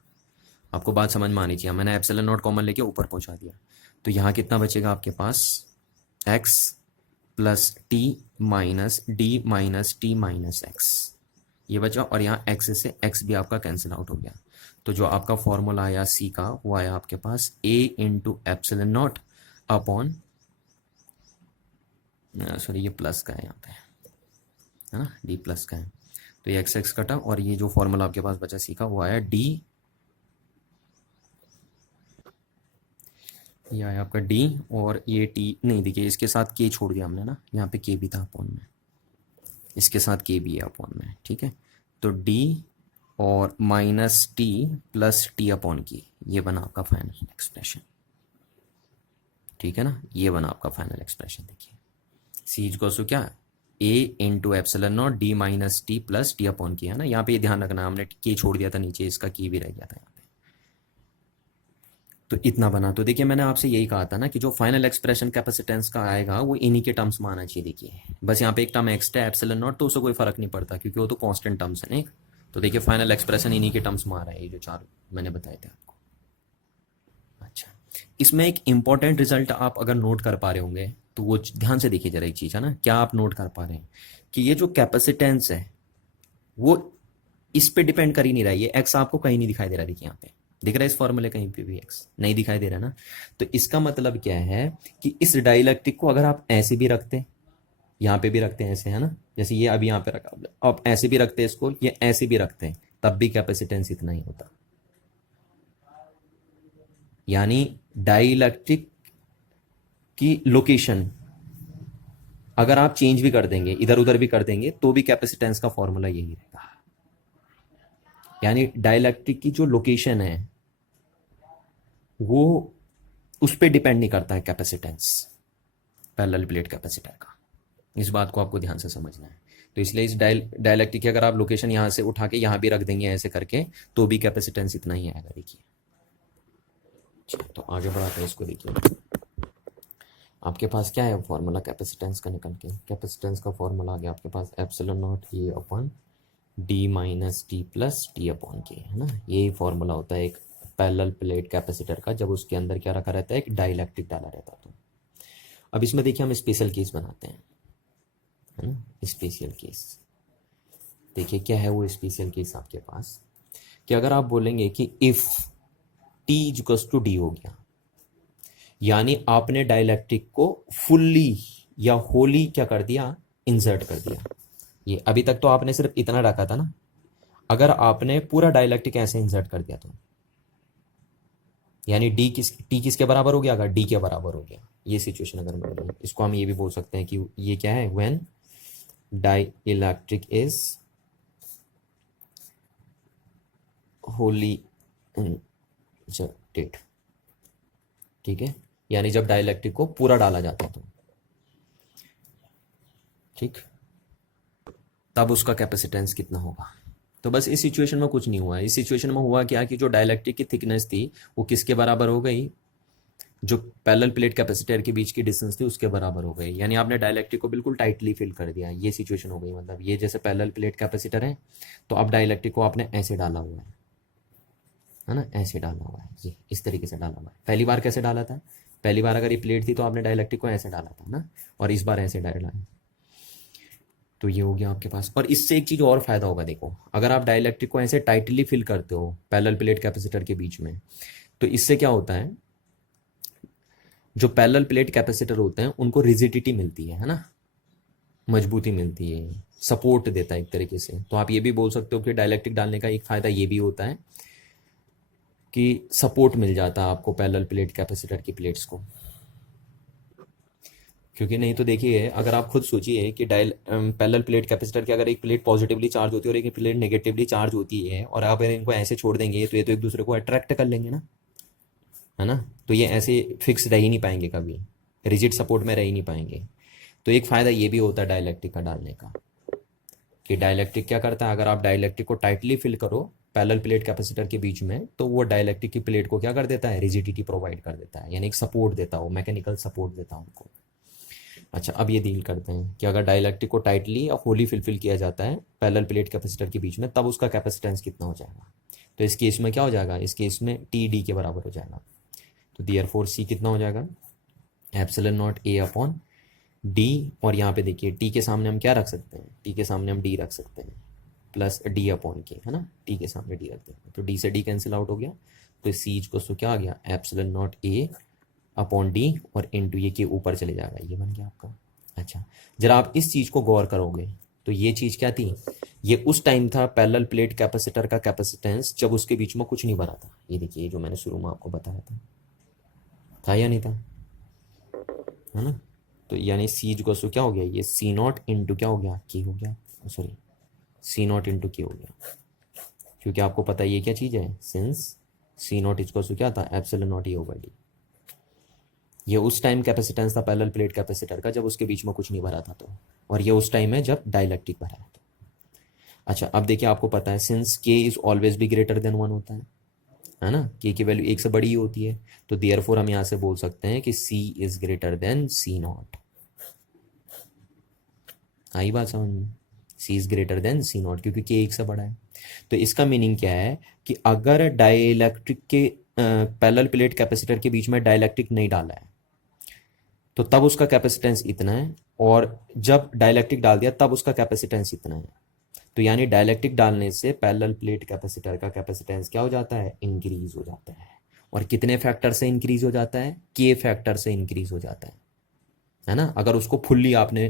आपको बात समझ में आनी चाहिए, मैंने एप्सिलॉन नॉट कॉमन लेके ऊपर पहुंचा दिया, तो यहाँ कितना बचेगा आपके पास X plus T minus D minus T minus X, ये बचा, और यहाँ एक्स से एक्स भी आपका कैंसिल आउट हो गया। तो जो आपका फॉर्मूला आया सी का वो आया आपके पास A into epsilon naught upon sorry ये प्लस का है यहाँ पे, है ना, डी प्लस का है। तो ये एक्स एक्स कटा और ये जो फॉर्मूला आपके पास बचा सीखा वो आया डी, ये आया आपका डी, और ये टी नहीं, देखिए इसके साथ के छोड़ दिया हमने ना, यहाँ पे के भी था अपॉन में, इसके साथ के भी है अपॉन में, ठीक है। तो डी और minus T plus T upon की, ये बना आपका फाइनल एक्सप्रेशन, ठीक है ना, ये बना आपका फाइनल एक्सप्रेशन। देखिए सी इक्वल्स टू क्या, A into epsilon naught D minus T plus T upon K, है ना। यहाँ पे ये ध्यान रखना, हमने के छोड़ दिया था नीचे, इसका की भी रह गया था यहाँ पे। तो इतना बना। तो देखिए मैंने आपसे यही कहा था ना कि जो फाइनल एक्सप्रेशन कैपेसिटेंस का आएगा वो इन्हीं के टर्म्स में आना चाहिए। देखिए बस यहाँ पे एक टर्म एक्स्ट्रा एप्सिलॉन नॉट, तो उससे कोई फर्क नहीं पड़ता क्योंकि वो तो कांस्टेंट टर्म्स है नहीं। तो देखिए फाइनल एक्सप्रेशन इन्हीं के टर्म्स में आ रहा है, ये जो चार मैंने बताए थे आपको। अच्छा, इसमें एक इंपॉर्टेंट रिजल्ट आप अगर नोट कर पा रहे होंगे तो वो ध्यान से देखिए जरा एक चीज़, है ना, क्या आप नोट कर पा रहे हैं कि ये जो कैपेसिटेंस है वो इस पे डिपेंड कर ही नहीं रहा है। ये एक्स आपको कहीं नहीं दिखाई दे रहा, देखिए यहाँ पे दिख रहा है इस फॉर्मूले कहीं पे भी एक्स नहीं दिखाई दे रहा ना। तो इसका मतलब क्या है कि इस डाइलेक्ट्रिक को अगर आप ऐसे भी रखते, यहाँ पे भी रखते हैं ऐसे, है ना, जैसे ये अभी यहाँ पे रखा, आप ऐसे भी रखते हैं इसको, ये ऐसे भी रखते हैं, तब भी कैपेसिटेंस इतना ही होता। यानी डाइलेक्ट्रिक की लोकेशन अगर आप चेंज भी कर देंगे, इधर उधर भी कर देंगे, तो भी कैपेसिटेंस का फॉर्मूला यही रहेगा। यानी डाइलेक्ट्रिक की जो लोकेशन है वो उस पर डिपेंड नहीं करता है कैपेसिटेंस पैरेलल प्लेट कैपेसिटर का। इस बात को आपको ध्यान से समझना है। तो इसलिए इस डाइलेक्ट्रिक की अगर आप लोकेशन यहाँ से उठा के यहाँ भी रख देंगे ऐसे करके, तो भी कैपेसिटेंस इतना ही आएगा। देखिए तो आगे बढ़ाते हैं इसको। देखिए आपके पास क्या है फॉर्मूला कैपेसिटेंस का निकल के, कैपेसिटेंस का फॉर्मूला आ गया आपके पास epsilon not A upon D minus T plus T upon K, है ना। यही फॉर्मूला होता है एक पैरेलल प्लेट कैपेसिटर का, जब उसके अंदर क्या रखा रहता है, एक डाइलेक्ट्रिक डाला रहता है। तो अब इसमें देखिए हम स्पेशल केस बनाते हैं, है ना, स्पेशल केस। देखिए क्या है वो स्पेशल केस आपके पास, कि अगर आप बोलेंगे कि if T equals to D हो गया, यानी आपने डाइलेक्ट्रिक को फुल्ली या होली क्या कर दिया, इंसर्ट कर दिया। ये अभी तक तो आपने सिर्फ इतना रखा था ना, अगर आपने पूरा डाइलेक्ट्रिक ऐसे इंसर्ट कर दिया तो यानी टी किसके बराबर हो गया, अगर डी के बराबर हो गया, ये सिचुएशन अगर बन गई, इसको हम ये भी बोल सकते हैं कि ये क्या है, when dielectric is Holi inserted, ठीक है, यानी जब डाइलेक्ट्रिक को पूरा डाला जाता है तो, ठीक, तब उसका कैपेसिटेंस कितना होगा। तो बस इस सिचुएशन में कुछ नहीं हुआ। इस सिचुएशन में हुआ क्या कि जो डाइलेक्ट्रिक की थिकनेस थी वो किसके बराबर हो गई, जो पैरेलल प्लेट कैपेसिटर के बीच की डिस्टेंस थी उसके बराबर हो गई। यानी आपने डाइलेक्ट्रिक को बिल्कुल टाइटली फिल कर दिया, ये सिचुएशन हो गई। मतलब ये जैसे पैरेलल प्लेट कैपेसिटर है तो अब डाइलेक्ट्रिक को आपने ऐसे डाला हुआ है ना, ऐसे डाला हुआ है, ये इस तरीके से डाला हुआ है। पहली बार कैसे डाला था, पहली बार अगर ये प्लेट थी तो आपने डाइलेक्ट्रिक को ऐसे डाला था ना, और इस बार ऐसे डाला है। तो ये हो गया आपके पास। और इससे एक चीज़ और फायदा होगा, देखो अगर आप डाइलेक्ट्रिक को ऐसे टाइटली फिल करते हो पैरेलल प्लेट कैपेसिटर के बीच में, तो इससे क्या होता है, जो पैरेलल प्लेट कैपेसिटर होते हैं उनको रिजिडिटी मिलती है ना, मजबूती मिलती है, सपोर्ट देता है एक तरीके से। तो आप ये भी बोल सकते हो कि डाइलेक्ट्रिक डालने का एक फायदा ये भी होता है कि सपोर्ट मिल जाता है आपको पैरेलल प्लेट कैपेसिटर की प्लेट्स को। क्योंकि नहीं तो देखिए अगर आप खुद सोचिए कि पैरेलल प्लेट कैपेसिटर की अगर एक प्लेट पॉजिटिवली चार्ज होती है और एक प्लेट नेगेटिवली चार्ज होती है, और आप इनको ऐसे छोड़ देंगे तो ये तो एक दूसरे को अट्रैक्ट कर लेंगे ना, है ना। तो ये ऐसे फिक्स रह ही नहीं पाएंगे, कभी रिजिड सपोर्ट में रह ही नहीं पाएंगे। तो एक फ़ायदा ये भी होता है डाइलेक्ट्रिक का डालने का, कि डाइलेक्ट्रिक क्या करता है, अगर आप डाइलेक्ट्रिक को टाइटली फिल करो पैरेलल प्लेट कैपेसिटर के बीच में, तो वो डाइलेक्ट्रिक की प्लेट को क्या कर देता है, रिजिडिटी प्रोवाइड कर देता है, यानी एक सपोर्ट देता है, वो मैकेनिकल सपोर्ट देता है उनको। अच्छा अब ये डील करते हैं कि अगर डाइलेक्ट्रिक को टाइटली या होली फिल किया जाता है पैरेलल प्लेट कैपेसिटर के बीच में, तब उसका कैपेसिटेंस कितना हो जाएगा। तो इस केस में क्या हो जाएगा, इस केस में टी डी के बराबर हो जाएगा। तो देयरफॉर सी कितना हो जाएगा, epsilon not A upon D, और यहाँ पे देखिए टी के सामने हम क्या रख सकते हैं, टी के सामने हम डी रख सकते हैं, प्लस डी अपॉन के, है ना, टी के सामने डी रख देते हैं, तो डी से डी कैंसिल आउट हो गया। तो सी को क्या आ गया, epsilon not A upon D, और इनटू ये के ऊपर चले जाएगा, ये बन गया आपका अच्छा, जरा आप इस चीज़ को गौर करोगे तो ये चीज़ क्या थी, ये उस टाइम था पैरेलल प्लेट कैपेसिटर का कैपेसिटेंस जब उसके बीच में कुछ नहीं भरा था। ये देखिए, जो मैंने शुरू में आपको बताया था या नहीं था, है ना। तो यानी सी इक्वल टू क्या हो गया, ये सी नॉट इंटू क्या हो गया, के हो गया, सॉरी सी नॉट इंटू के हो गया, क्योंकि आपको पता है ये क्या चीज़ है, since C not equal to क्या था, epsilon not A over D. ये उस टाइम कैपेसिटेंस था पैरेलल प्लेट कैपेसिटर का जब उसके बीच में कुछ नहीं भरा था, तो और ये उस टाइम है जब डाइलेक्ट्रिक भरा है। तो अच्छा, अब देखिए आपको पता है सिंस के इज ऑलवेज भी ग्रेटर देन वन होता है ना, के की वैल्यू एक से बड़ी ही होती है, तो देयरफॉर हम यहाँ से बोल सकते हैं कि C is greater than C naught. आई बात समझ में, C is greater than C naught क्योंकि के एक से बड़ा है। तो इसका मीनिंग क्या है कि अगर डाइलेक्ट्रिक के पैरेलल प्लेट कैपेसिटर के बीच में डाइलेक्ट्रिक नहीं डाला है तो तब उसका कैपेसिटेंस इतना है, और जब डाइलेक्ट्रिक डाल दिया तब उसका कैपेसिटेंस इतना है। तो यानी डाइलेक्ट्रिक डालने से पैरेलल प्लेट कैपेसिटर का कैपेसिटेंस क्या हो जाता है, इंक्रीज हो जाता है। और कितने फैक्टर से इंक्रीज हो जाता है, के फैक्टर से इंक्रीज हो जाता है ना। अगर उसको फुल्ली आपने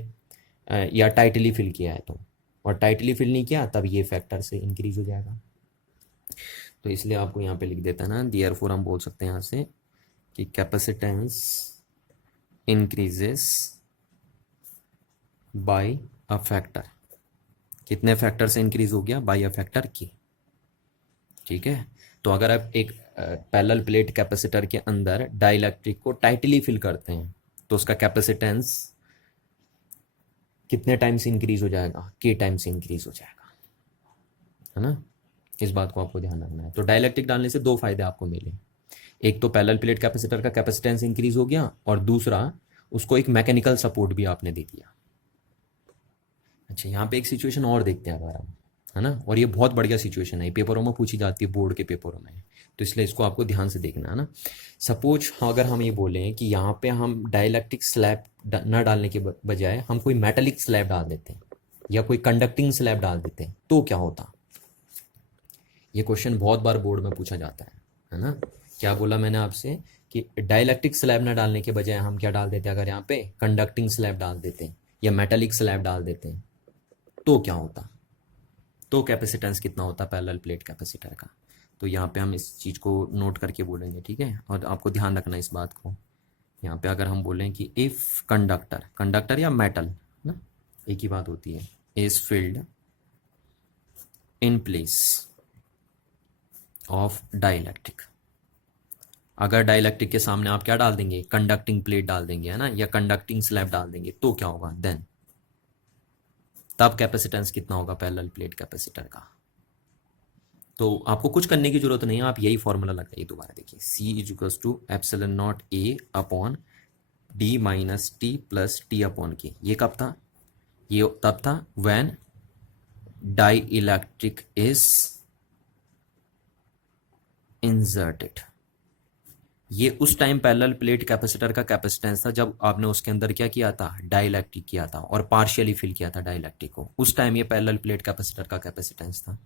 या टाइटली फिल किया है तो, और टाइटली फिल नहीं किया तब ये फैक्टर से इंक्रीज हो जाएगा। तो इसलिए आपको यहाँ पे लिख देता है ना, देयरफॉर हम बोल सकते हैं यहाँ से कि capacitance increases by a factor. कितने फैक्टर से इंक्रीज हो गया, बाय अ फैक्टर की। ठीक है, तो अगर आप एक पैरेलल प्लेट कैपेसिटर के अंदर डाइलेक्ट्रिक को टाइटली फिल करते हैं तो उसका कैपेसिटेंस कितने टाइम से इंक्रीज हो जाएगा, के टाइम से इंक्रीज हो जाएगा, है ना। इस बात को आपको ध्यान रखना है। तो डाइलेक्ट्रिक डालने से दो फायदे आपको मिले, एक तो पैरेलल प्लेट कैपेसिटर का कैपेसिटेंस इंक्रीज हो गया, और दूसरा उसको एक मैकेनिकल सपोर्ट भी आपने दे दिया। अच्छा, यहाँ पे एक सिचुएशन और देखते हैं अगर हम, है ना, और ये बहुत बढ़िया सिचुएशन है, पेपरों में पूछी जाती है, बोर्ड के पेपरों में, तो इसलिए इसको आपको ध्यान से देखना है ना। सपोज अगर हम ये बोलें कि यहाँ पे हम डाइलेक्ट्रिक स्लैब न डालने के बजाय हम कोई मेटेलिक स्लैब डाल देते हैं या कोई कंडक्टिंग स्लैब डाल देते हैं तो क्या होता। ये क्वेश्चन बहुत बार बोर्ड में पूछा जाता है ना। क्या बोला मैंने आपसे कि डाइलेक्ट्रिक स्लैब न डालने के बजाय हम क्या डाल देते हैं, अगर यहाँ पे कंडक्टिंग स्लैब डाल देते हैं या मेटेलिक स्लैब डाल देते हैं तो क्या होता, तो कैपेसिटेंस कितना होता पैरेलल प्लेट कैपेसिटर का। तो यहाँ पे हम इस चीज़ को नोट करके बोलेंगे, ठीक है, और आपको ध्यान रखना इस बात को। यहाँ पे अगर हम बोलें कि इफ कंडक्टर, कंडक्टर या मेटल ना एक ही बात होती है, is filled in place of dielectric, अगर डाइलेक्ट्रिक के सामने आप क्या डाल देंगे, कंडक्टिंग प्लेट डाल देंगे, है ना, या कंडक्टिंग स्लैब डाल देंगे तो क्या होगा, देन तब कैपेसिटेंस कितना होगा पैरेलल प्लेट कैपेसिटर का। तो आपको कुछ करने की जरूरत नहीं है, आप यही फॉर्मूला लगाइए दोबारा, देखिए C is equals to epsilon not A upon D minus T plus T upon K. ये कब था, ये तब था when dielectric is inserted. ये उस टाइम पैरेलल प्लेट कैपेसिटर का कैपेसिटेंस था जब आपने उसके अंदर क्या किया था, डाइलेक्ट्रिक किया था और पार्शियली फिल किया था डाइलेक्ट्रिक को, उस टाइम ये पैरेलल प्लेट कैपेसिटर का कैपेसिटेंस था।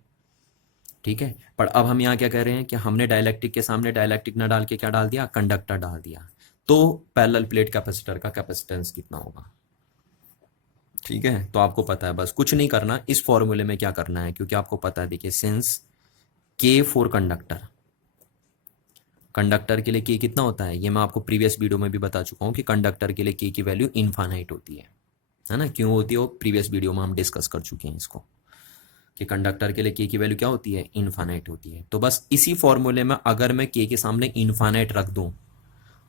ठीक है, पर अब हम यहाँ क्या कह रहे हैं कि हमने डाइलेक्ट्रिक के सामने डाइलेक्ट्रिक ना डाल के क्या डाल दिया, कंडक्टर डाल दिया, तो पैरेलल प्लेट कैपेसिटर का कैपेसिटेंस कितना होगा। ठीक है, तो आपको पता है, बस कुछ नहीं करना, इस फॉर्मूले में क्या करना है, क्योंकि आपको पता है, देखिए सिंस के फॉर कंडक्टर, कंडक्टर के लिए के कितना होता है, ये मैं आपको प्रीवियस वीडियो में भी बता चुका हूँ कि कंडक्टर के लिए के की वैल्यू इनफाइनाइट होती है ना। क्यों होती है, वो प्रीवियस वीडियो में हम डिस्कस कर चुके हैं इसको, कि कंडक्टर के लिए के की वैल्यू क्या होती है, इनफाइनाइट होती है। तो बस इसी फॉर्मूले में अगर मैं के के सामने इनफाइनाइट रख दूं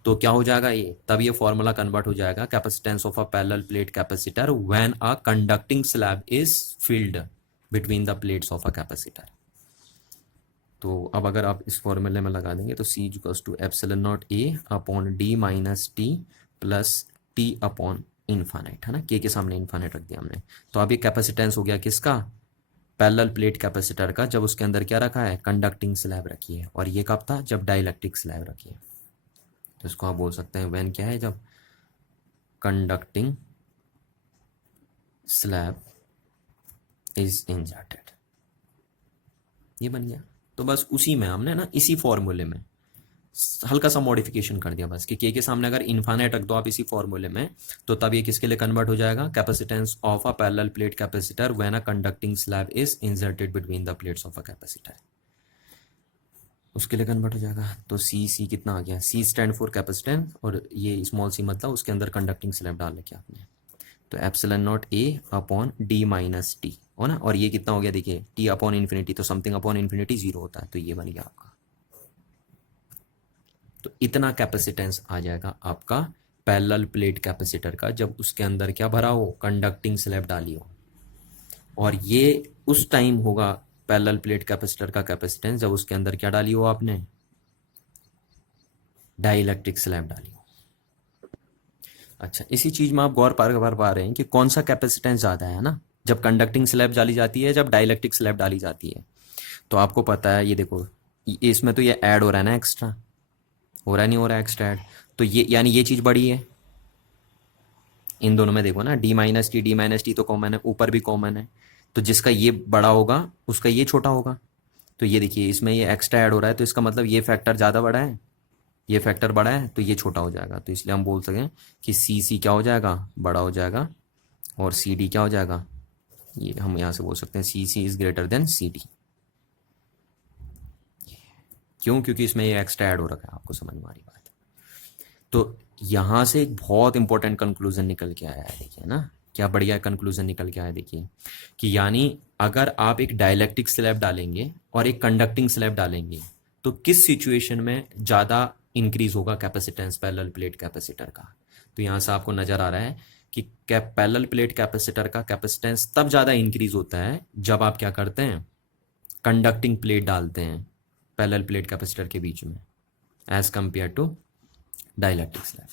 तो क्या हो जाएगा, ये तब ये फॉर्मूला कन्वर्ट हो जाएगा capacitance of a parallel plate capacitor when a conducting slab is filled between the plates of a capacitor. तो अब अगर आप इस फॉर्मूले में लगा देंगे तो C equals to epsilon not A upon D minus T plus T upon infinite, है ना, के सामने इनफाइनाइट रख दिया हमने। तो अब ये कैपेसिटेंस हो गया किसका, पैरेलल प्लेट कैपेसिटर का, जब उसके अंदर क्या रखा है, कंडक्टिंग स्लैब रखी है, और ये कब था, जब डाइलेक्ट्रिक स्लैब रखी है। तो इसको आप बोल सकते हैं व्हेन क्या है, जब कंडक्टिंग स्लैब इज इंसर्टेड। ये बन गया। तो बस उसी में हमने ना, इसी फॉर्मूले में हल्का सा मॉडिफिकेशन कर दिया बस कि के सामने अगर इन्फानेट रख दो आप इसी फॉर्मूले में, तो तब ये किसके लिए कन्वर्ट हो जाएगा, capacitance of a parallel plate capacitor when a conducting slab is inserted between the plates of a capacitor, उसके लिए कन्वर्ट हो जाएगा। तो सी कितना आ गया, सी स्टैंड फॉर कैपेसिटेंस, और ये स्मॉल सी मतलब उसके अंदर कंडक्टिंग स्लैब डाल रखे आपने, तो epsilon not A upon D minus T हो ना, और ये कितना हो गया देखिए, टी अपॉन इन्फिनिटी, तो समथिंग अपॉन इन्फिनिटी जीरो होता है, तो ये बन गया आपका। तो इतना कैपेसिटेंस आ जाएगा आपका पैरेलल प्लेट कैपेसिटर का, जब उसके अंदर क्या भरा हो, कंडक्टिंग स्लैब डाली हो। और ये उस टाइम होगा पैरेलल प्लेट कैपेसिटर का कैपेसिटेंस जब उसके अंदर क्या डाली हो आपने, डाइइलेक्ट्रिक स्लैब डाली हो। अच्छा, इसी चीज में आप गौर कर पा रहे हैं कि कौन सा कैपेसिटेंस ज्यादा है ना, जब कंडक्टिंग स्लैब डाली जाती है, जब डाइइलेक्ट्रिक स्लैब डाली जाती है। तो आपको पता है, ये देखो इसमें तो ये ऐड हो रहा है ना, एक्स्ट्रा हो रहा है, नहीं हो रहा है एक्स्ट्रा ऐड, तो ये यानी ये चीज बड़ी है। इन दोनों में देखो ना, डी माइनस टी तो कॉमन है, ऊपर भी कॉमन है, तो जिसका ये बड़ा होगा उसका ये छोटा होगा। तो ये देखिए इसमें ये एक्स्ट्रा ऐड हो रहा है, तो इसका मतलब ये फैक्टर ज़्यादा बड़ा है, ये फैक्टर बड़ा है, तो ये छोटा हो जाएगा। तो इसलिए हम बोल सकें कि सी क्या हो जाएगा, बड़ा हो जाएगा, और सी डी क्या हो जाएगा, ये हम यहाँ से बोल सकते हैं C is greater than C D. क्यों, क्योंकि इसमें ये एक्स्ट्रा ऐड हो रखा है, आपको समझ में आ रही बात। तो यहाँ से एक बहुत इंपॉर्टेंट कंक्लूजन निकल के आया है, देखिए ना, क्या बढ़िया कंक्लूजन निकल के आया, देखिए कि यानी अगर आप एक डाइलेक्ट्रिक स्लैब डालेंगे और एक कंडक्टिंग स्लैब डालेंगे, तो किस सिचुएशन में ज़्यादा इंक्रीज होगा कैपेसिटेंस पैरेलल प्लेट कैपेसिटर का। तो यहाँ से आपको नजर आ रहा है कि पैरेलल प्लेट कैपेसिटर का कैपेसिटेंस तब ज़्यादा इंक्रीज होता है जब आप क्या करते हैं, कंडक्टिंग प्लेट डालते हैं पैरेलल प्लेट कैपेसिटर के बीच में, as compare to dielectric slab.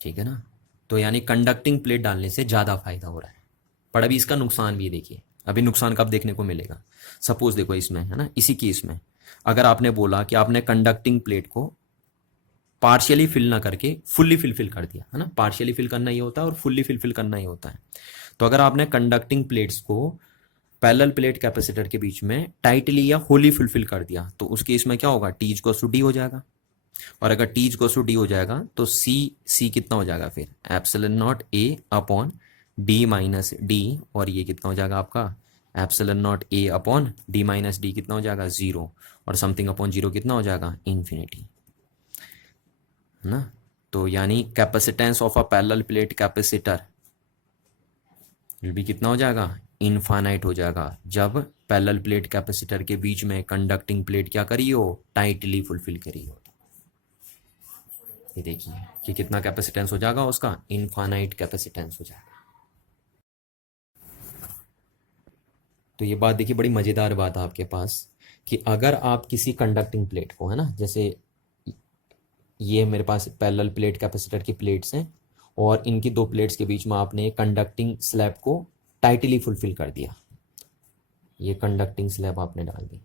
ठीक है ना, तो यानी कंडक्टिंग प्लेट डालने से ज़्यादा फायदा हो रहा है। पर अभी इसका नुकसान भी देखिए, अभी नुकसान कब देखने को मिलेगा। सपोज देखो इसमें है ना, इसी केस में अगर आपने बोला कि आपने कंडक्टिंग प्लेट को पार्शियली फिल ना करके फुल्ली फिल कर दिया, है ना, पार्शियली फिल करना ही होता है और फुल्ली फिल करना ही होता है। तो अगर आपने कंडक्टिंग प्लेट्स को पैरेलल प्लेट कैपेसिटर के बीच में टाइटली या होली फुलफिल कर दिया, तो उस केस में क्या होगा, टी इक्वल्स टू डी हो जाएगा। और अगर टी इक्वल्स टू डी हो जाएगा तो सी कितना हो जाएगा फिर, epsilon not A upon D minus D, और ये कितना हो जाएगा आपका, epsilon not A upon D minus D कितना हो जाएगा, जीरो, और समथिंग अपॉन जीरो कितना हो जाएगा, इन्फिनिटी, है ना। तो यानी capacitance of a parallel plate capacitor will भी कितना हो जाएगा, इनफाइनाइट हो जाएगा, जब पैरेलल प्लेट कैपेसिटर के बीच में कंडक्टिंग प्लेट क्या करी हो, टाइटली फुलफिल करी हो। ये देखिए कि कितना कैपेसिटेंस हो जाएगा उसका, इनफाइनाइट कैपेसिटेंस हो जाएगा। तो ये बात देखिए, बड़ी मज़ेदार बात है आपके पास, कि अगर आप किसी कंडक्टिंग प्लेट को, है ना, जैसे ये मेरे पास पैरेलल प्लेट कैपेसिटर की प्लेट्स हैं, और इनकी दो प्लेट्स के बीच में आपने कंडक्टिंग स्लैब को टाइटली फुलफिल कर दिया, ये कंडक्टिंग स्लैब आपने डाल दी,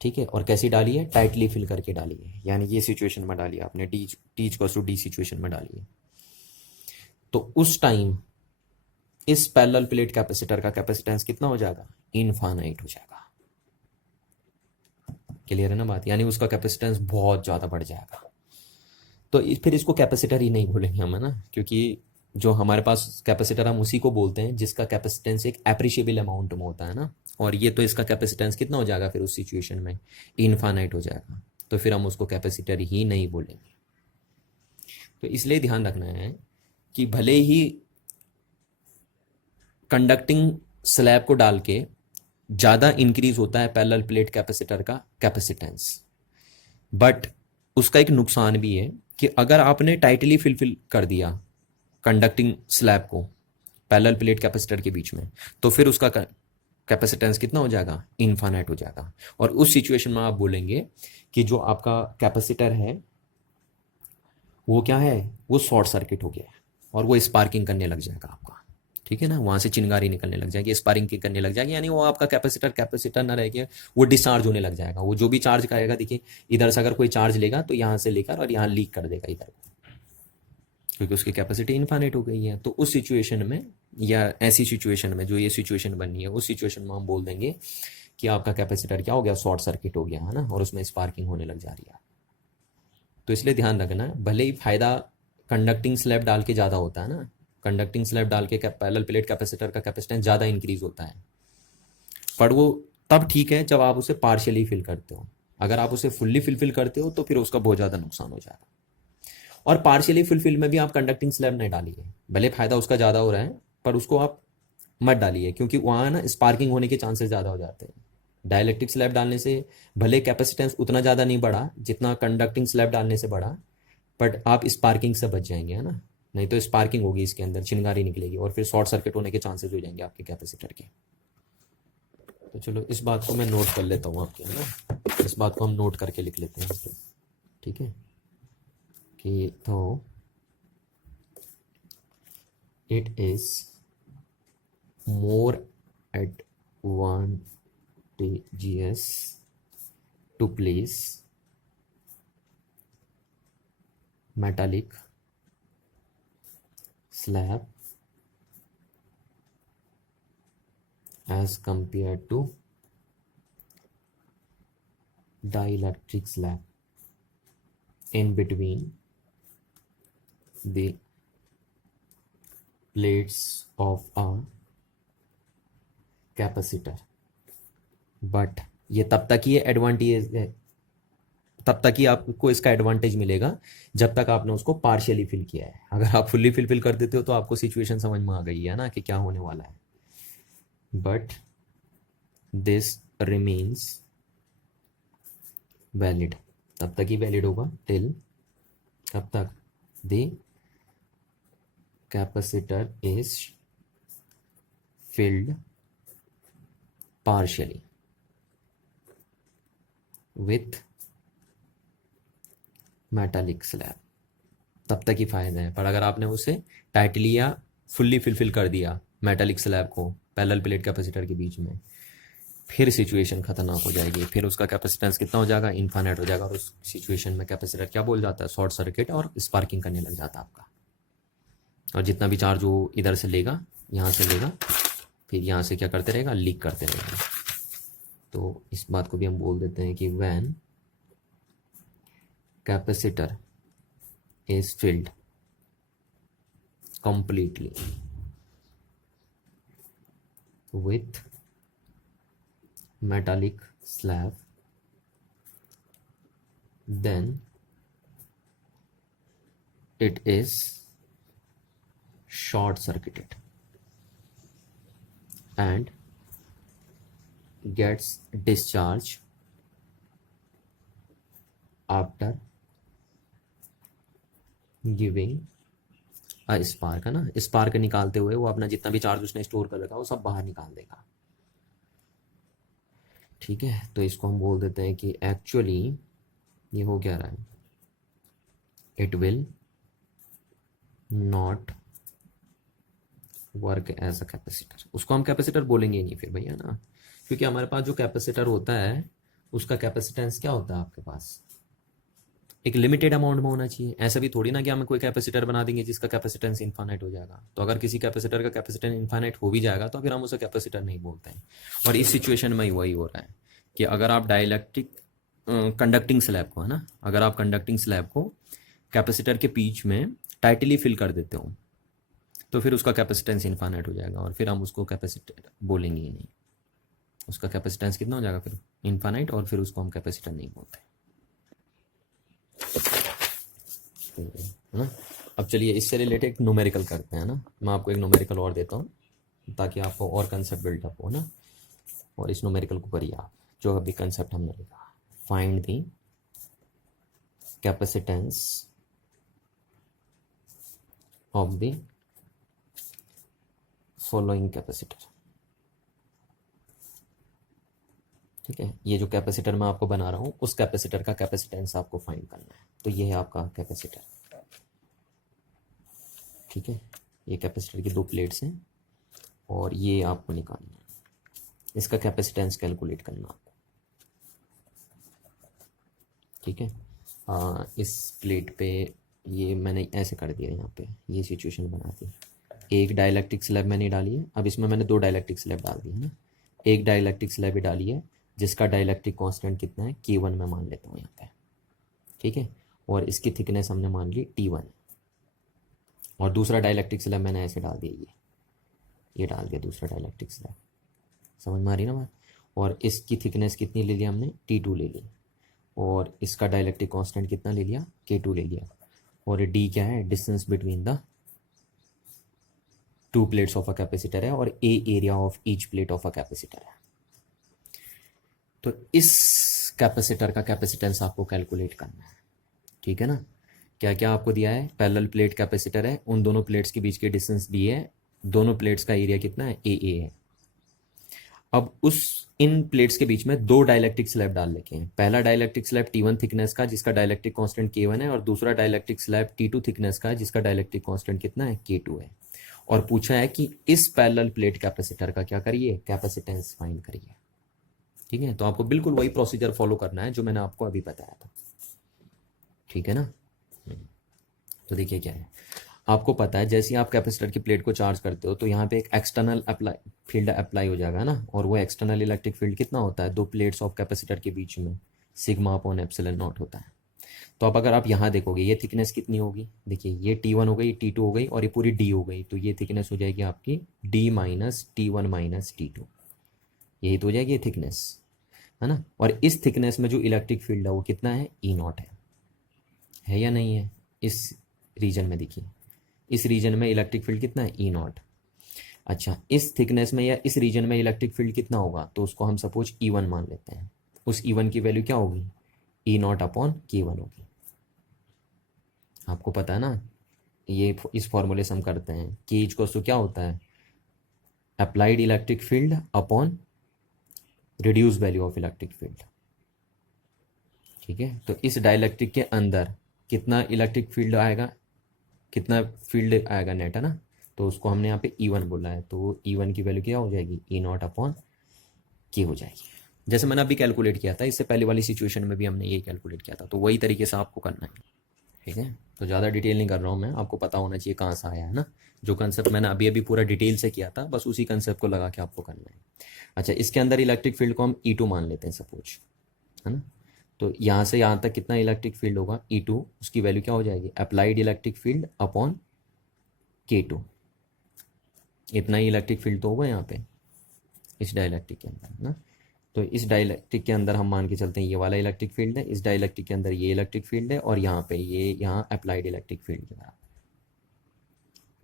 ठीक है, और कैसी डाली है, टाइटली फिल करके डाली है, यानी ये सिचुएशन में डाली आपने, T equals to D situation में डाली है। तो उस टाइम इस पैरेलल प्लेट कैपेसिटर का कैपेसिटेंस कितना हो जाएगा, इनफाइनाइट हो जाएगा। क्लियर है ना बात, यानी उसका कैपेसिटेंस बहुत ज़्यादा बढ़ जाएगा। तो फिर इसको कैपेसिटर ही नहीं बोलेंगे हम, है ना, क्योंकि जो हमारे पास कैपेसिटर हम उसी को बोलते हैं जिसका कैपेसिटेंस एक एप्रिशिएबल अमाउंट में होता है ना, और ये तो इसका कैपेसिटेंस कितना हो जाएगा फिर उस सिचुएशन में, इनफाइनाइट हो जाएगा, तो फिर हम उसको कैपेसिटर ही नहीं बोलेंगे। तो इसलिए ध्यान रखना है कि भले ही कंडक्टिंग स्लैब को डाल के ज़्यादा इंक्रीज होता है पैरेलल प्लेट कैपेसिटर का कैपेसिटेंस, बट उसका एक नुकसान भी है कि अगर आपने टाइटली फिल कर दिया कंडक्टिंग स्लैब को पैरेलल प्लेट कैपेसिटर के बीच में, तो फिर उसका कैपेसिटेंस कितना हो जाएगा, इनफाइनाइट हो जाएगा। और उस सिचुएशन में आप बोलेंगे कि जो आपका कैपेसिटर है वो क्या है, वो शॉर्ट सर्किट हो गया है, और वो स्पार्किंग करने लग जाएगा आपका, ठीक है ना, वहाँ से चिंगारी निकलने लग जाएगी, स्पार्किंग करने लग जाएगी, यानी वो आपका कैपेसिटर ना रह गया, वो डिस्चार्ज होने लग जाएगा। वो जो भी चार्ज करेगा, देखिए इधर से अगर कोई चार्ज लेगा तो यहाँ से लेकर और यहाँ लीक कर देगा इधर, क्योंकि उसकी कैपेसिटी इनफाइनाइट हो गई है। तो उस सिचुएशन में, या ऐसी सिचुएशन में जो ये सिचुएशन बनी है, उस सिचुएशन में हम बोल देंगे कि आपका कैपेसिटर क्या हो गया, शॉर्ट सर्किट हो गया है ना, और उसमें स्पार्किंग होने लग जा रही है। तो इसलिए ध्यान रखना, भले ही फायदा कंडक्टिंग स्लैब डाल के ज़्यादा होता है ना, कंडक्टिंग स्लैब डाल के पैरेलल प्लेट कैपेसिटर का कैपेसिटेंस ज़्यादा इंक्रीज होता है, पर वो तब ठीक है जब आप उसे पार्शियली फिल करते हो। अगर आप उसे फुल्ली फिल करते हो तो फिर उसका बहुत ज़्यादा नुकसान हो जाएगा। और पार्शियली फुलफिल में भी आप कंडक्टिंग स्लैब नहीं डालिए, भले फायदा उसका ज़्यादा हो रहा है पर उसको आप मत डालिए, क्योंकि वहाँ ना स्पार्किंग होने के चांसेस ज़्यादा हो जाते हैं। डाइलेक्ट्रिक स्लैब डालने से भले कैपेसिटेंस उतना ज़्यादा नहीं बढ़ा जितना कंडक्टिंग स्लैब डालने से बढ़ा, बट आप स्पार्किंग से बच जाएंगे, है ना। नहीं तो स्पार्किंग होगी, इसके अंदर चिंगारी निकलेगी और फिर शॉर्ट सर्किट होने के चांसेस हो जाएंगे आपके कैपेसिटर के। तो चलो इस बात को मैं नोट कर लेता हूँ आपके, है ना, इस बात को हम नोट करके लिख लेते हैं, ठीक है। कि तो it is more advantageous to place metallic slab as compared to dielectric slab in between the plates of a capacitor. But ये तब तक ही एडवांटेज है, तब तक ही आपको इसका एडवांटेज मिलेगा जब तक आपने उसको पार्शियली फिल किया है। अगर आप फुल्ली फिल कर देते हो तो आपको सिचुएशन समझ में आ गई है ना कि क्या होने वाला है। बट दिस रिमेन्स वैलिड, तब तक ही वैलिड होगा टिल, कब तक, the capacitor is filled partially with metallic slab, तब तक ही फायदा है। पर अगर आपने उसे टाइटली या फुल्ली फिल कर दिया मेटालिक स्लैब को पैरेलल प्लेट कैपेसिटर के बीच में, फिर सिचुएशन खतरनाक हो जाएगी। फिर उसका कैपेसिटेंस कितना हो जाएगा, इनफाइनाइट हो जाएगा, और उस सिचुएशन में कैपेसिटर क्या बोल जाता है, शॉर्ट सर्किट और स्पार्किंग करने लग जाता है आपका। और जितना भी चार्ज वो इधर से लेगा, यहाँ से लेगा, फिर यहाँ से क्या करते रहेगा, लीक करते रहेगा। तो इस बात को भी हम बोल देते हैं कि when capacitor is filled completely with metallic slab, then it is short circuited and gets discharged after giving a spark, है ना। स्पार्क निकालते हुए वो अपना जितना भी चार्ज उसने स्टोर कर रखा वो सब बाहर निकाल देगा, ठीक है। तो इसको हम बोल देते हैं कि एक्चुअली ये हो क्या रहा है, it will not work as a capacitor. उसको हम कैपेसिटर बोलेंगे नहीं फिर भैया ना, क्योंकि हमारे पास जो कैपेसिटर होता है उसका कैपेसिटेंस क्या होता है आपके पास, एक लिमिटेड अमाउंट में होना चाहिए। ऐसा भी थोड़ी ना कि हमें कोई कैपेसिटर बना देंगे जिसका कैपेसिटेंस इन्फाइनाइट हो जाएगा। तो अगर किसी कैपेसिटर का कैपेसिटेंस इन्फाइनाइट हो भी जाएगा तो फिर हम उसे कैपेसिटर नहीं बोलते हैं। और इस सिचुएशन में वही हो रहा है कि अगर आप डाइलेक्ट्रिक कंडक्टिंग स्लैब को, है ना, अगर आप कंडक्टिंग स्लैब को कैपेसिटर के बीच में टाइटली फिल कर देते हो तो फिर उसका कैपेसिटेंस इन्फाइनाइट हो जाएगा और फिर हम उसको कैपेसिटर बोलेंगे ही नहीं। उसका कैपेसिटेंस कितना हो जाएगा फिर, इन्फाइनाइट, और फिर उसको हम कैपेसिटर नहीं बोलते, है ना। अब चलिए इससे रिलेटेड एक न्यूमेरिकल करते हैं ना। मैं आपको एक न्यूमेरिकल और देता हूँ ताकि आपको और कंसेप्ट बिल्डअप हो ना। और इस न्यूमेरिकल को करिए आप, जो अभी कंसेप्ट हमने लिखा, find the capacitance of the following capacitor, ठीक है। ये जो कैपेसिटर मैं आपको बना रहा हूँ उस कैपेसिटर का कैपेसिटेंस आपको फाइंड करना है। तो ये है आपका कैपेसिटर, ठीक है। ये कैपेसिटर की दो प्लेट्स हैं और ये आपको निकालना है, इसका कैपेसिटेंस कैलकुलेट करना आपको, ठीक है। इस प्लेट पे ये मैंने ऐसे कर दिया, यहाँ पे ये सिचुएशन बना दी। एक डाइलेक्ट्रिक स्लैब मैंने डाली है, अब इसमें मैंने दो डाइलेक्ट्रिक स्लैब डाल दी है ना। एक डाइलेक्ट्रिक स्लैब डाली है जिसका डाइलेक्ट्रिक कांस्टेंट कितना है, K1 मैं मान लेता हूँ यहाँ पे, ठीक है। और इसकी थिकनेस हमने मान ली T1, और दूसरा डाइलेक्ट्रिक स्लैब मैंने ऐसे डाल दिया, ये डाल दिया दूसरा डाइलेक्ट्रिक स्लैब, समझ में आ रही ना बात। और इसकी थिकनेस कितनी ले लिया हमने, T2 ले ली, और इसका डाइलेक्ट्रिक कांस्टेंट कितना ले लिया, K2 ले लिया। और D क्या है, distance between the two plates of a capacitor है, और A area of each plate of a capacitor है। तो इस कैपेसिटर का कैपेसिटेंस आपको कैलकुलेट करना है, ठीक है ना। क्या क्या आपको दिया है, पैरेलल प्लेट कैपेसिटर है, उन दोनों प्लेट्स के बीच की डिस्टेंस डी है, दोनों प्लेट्स का एरिया कितना है, ए है। अब इन प्लेट्स के बीच में दो डाइलेक्ट्रिक स्लैब डाल रखे हैं। पहला डाइलेक्ट्रिक स्लैब T1 थिकनेस का जिसका डाइलेक्ट्रिक कांस्टेंट K1 है, और दूसरा डाइलेक्ट्रिक स्लैब T2 थिकनेस का जिसका डाइलेक्ट्रिक कांस्टेंट कितना है, K2 है। और पूछा है कि इस पैरेलल प्लेट कैपेसिटर का क्या करिए, कैपेसिटेंस फाइंड करिए, ठीक है। तो आपको बिल्कुल वही प्रोसीजर फॉलो करना है जो मैंने आपको अभी बताया था, ठीक है ना। तो देखिए क्या है, आपको पता है जैसे ही आप कैपेसिटर की प्लेट को चार्ज करते हो तो यहाँ पे एक एक्सटर्नल फील्ड अप्लाई हो जाएगा ना, और वो एक्सटर्नल इलेक्ट्रिक फील्ड कितना होता है, दो प्लेट्स ऑफ कैपेसिटर के बीच में सिग्मा अपॉन एप्सिलॉन नॉट होता है। तो अब अगर आप यहाँ देखोगे ये थिकनेस कितनी होगी, देखिए ये T1 हो गई, T2 हो गई, और ये पूरी D हो गई, तो ये थिकनेस हो जाएगी आपकी D minus T1 minus T2, यही तो हो जाएगी ये थिकनेस, है ना। और इस थिकनेस में जो इलेक्ट्रिक फील्ड है वो कितना है, E0 है या नहीं है। इस रीजन में देखिए, इस रीजन में इलेक्ट्रिक फील्ड कितना है, E0। अच्छा, इस थिकनेस में या इस रीजन में इलेक्ट्रिक फील्ड कितना होगा, तो उसको हम सपोज E1 मान लेते हैं। उस E1 की वैल्यू क्या होगी, E0 अपॉन K1 होगी। आपको पता है ना, ये इस फॉर्मूले से हम करते हैं कि इक्वल्स टू क्या होता है, applied electric field upon reduce value of electric field, ठीक है। तो इस डाइलेक्ट्रिक के अंदर कितना इलेक्ट्रिक फील्ड आएगा, कितना फील्ड आएगा नेट, है ना। तो उसको हमने यहाँ पे E1 बोला है, तो E1 की वैल्यू क्या हो जाएगी, E0 अपॉन K हो जाएगी। जैसे मैंने अभी कैलकुलेट किया था, इससे पहले वाली सिचुएशन में भी हमने ये कैलकुलेट किया था, तो वही तरीके से आपको करना है, ठीक है। तो ज़्यादा डिटेल नहीं कर रहा हूँ मैं, आपको पता होना चाहिए कहाँ से आया है ना। जो कंसेप्ट मैंने अभी अभी पूरा डिटेल से किया था, बस उसी कंसेप्ट को लगा के आपको करना है। अच्छा, इसके अंदर इलेक्ट्रिक फील्ड को हम E2 मान लेते हैं सपोज, है ना। तो यहाँ से यहाँ तक कितना इलेक्ट्रिक फील्ड होगा, E2, उसकी वैल्यू क्या हो जाएगी, applied electric field upon K2। इतना ही इलेक्ट्रिक फील्ड तो होगा यहाँ पे इस डाइलेक्ट्रिक के अंदर ना। तो इस डाइलेक्ट्रिक के अंदर हम मान के चलते हैं ये वाला इलेक्ट्रिक फील्ड है, इस डाइलेक्ट्रिक के अंदर ये इलेक्ट्रिक फील्ड है, और यहाँ पे ये यहाँ अप्लाइड इलेक्ट्रिक फील्ड के बराबर।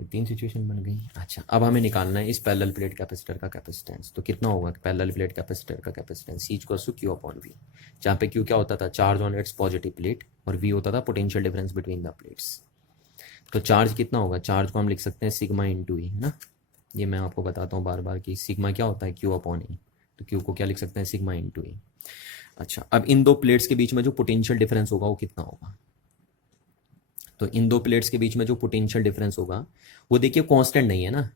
तीन सिचुएशन बन गई। अच्छा, अब हमें निकालना है इस पैरेलल प्लेट कैपेसिटर का कैपेसिटेंस। तो कितना होगा पैरेलल प्लेट कैपेसिटर का capacitance, C equals to Q upon V, जहाँ पे Q क्या होता था, charge on its positive plate, और V होता था potential difference between the plates. तो चार्ज कितना होगा, चार्ज को हम लिख सकते हैं सिग्मा इंटू E, है ना। ये मैं आपको बताता हूँ बार बार कि सिग्मा क्या होता है, Q अपॉन E। तो Q को क्या लिख सकते हैं, सिग्मा इंटू E। अच्छा, अब इन दो प्लेट्स के बीच में जो पोटेंशियल डिफरेंस होगा वो कितना होगा, तो इन दो प्लेट्स के बीच में जो पोटेंशियल डिफरेंस होगा वो देखिए कांस्टेंट नहीं है ना।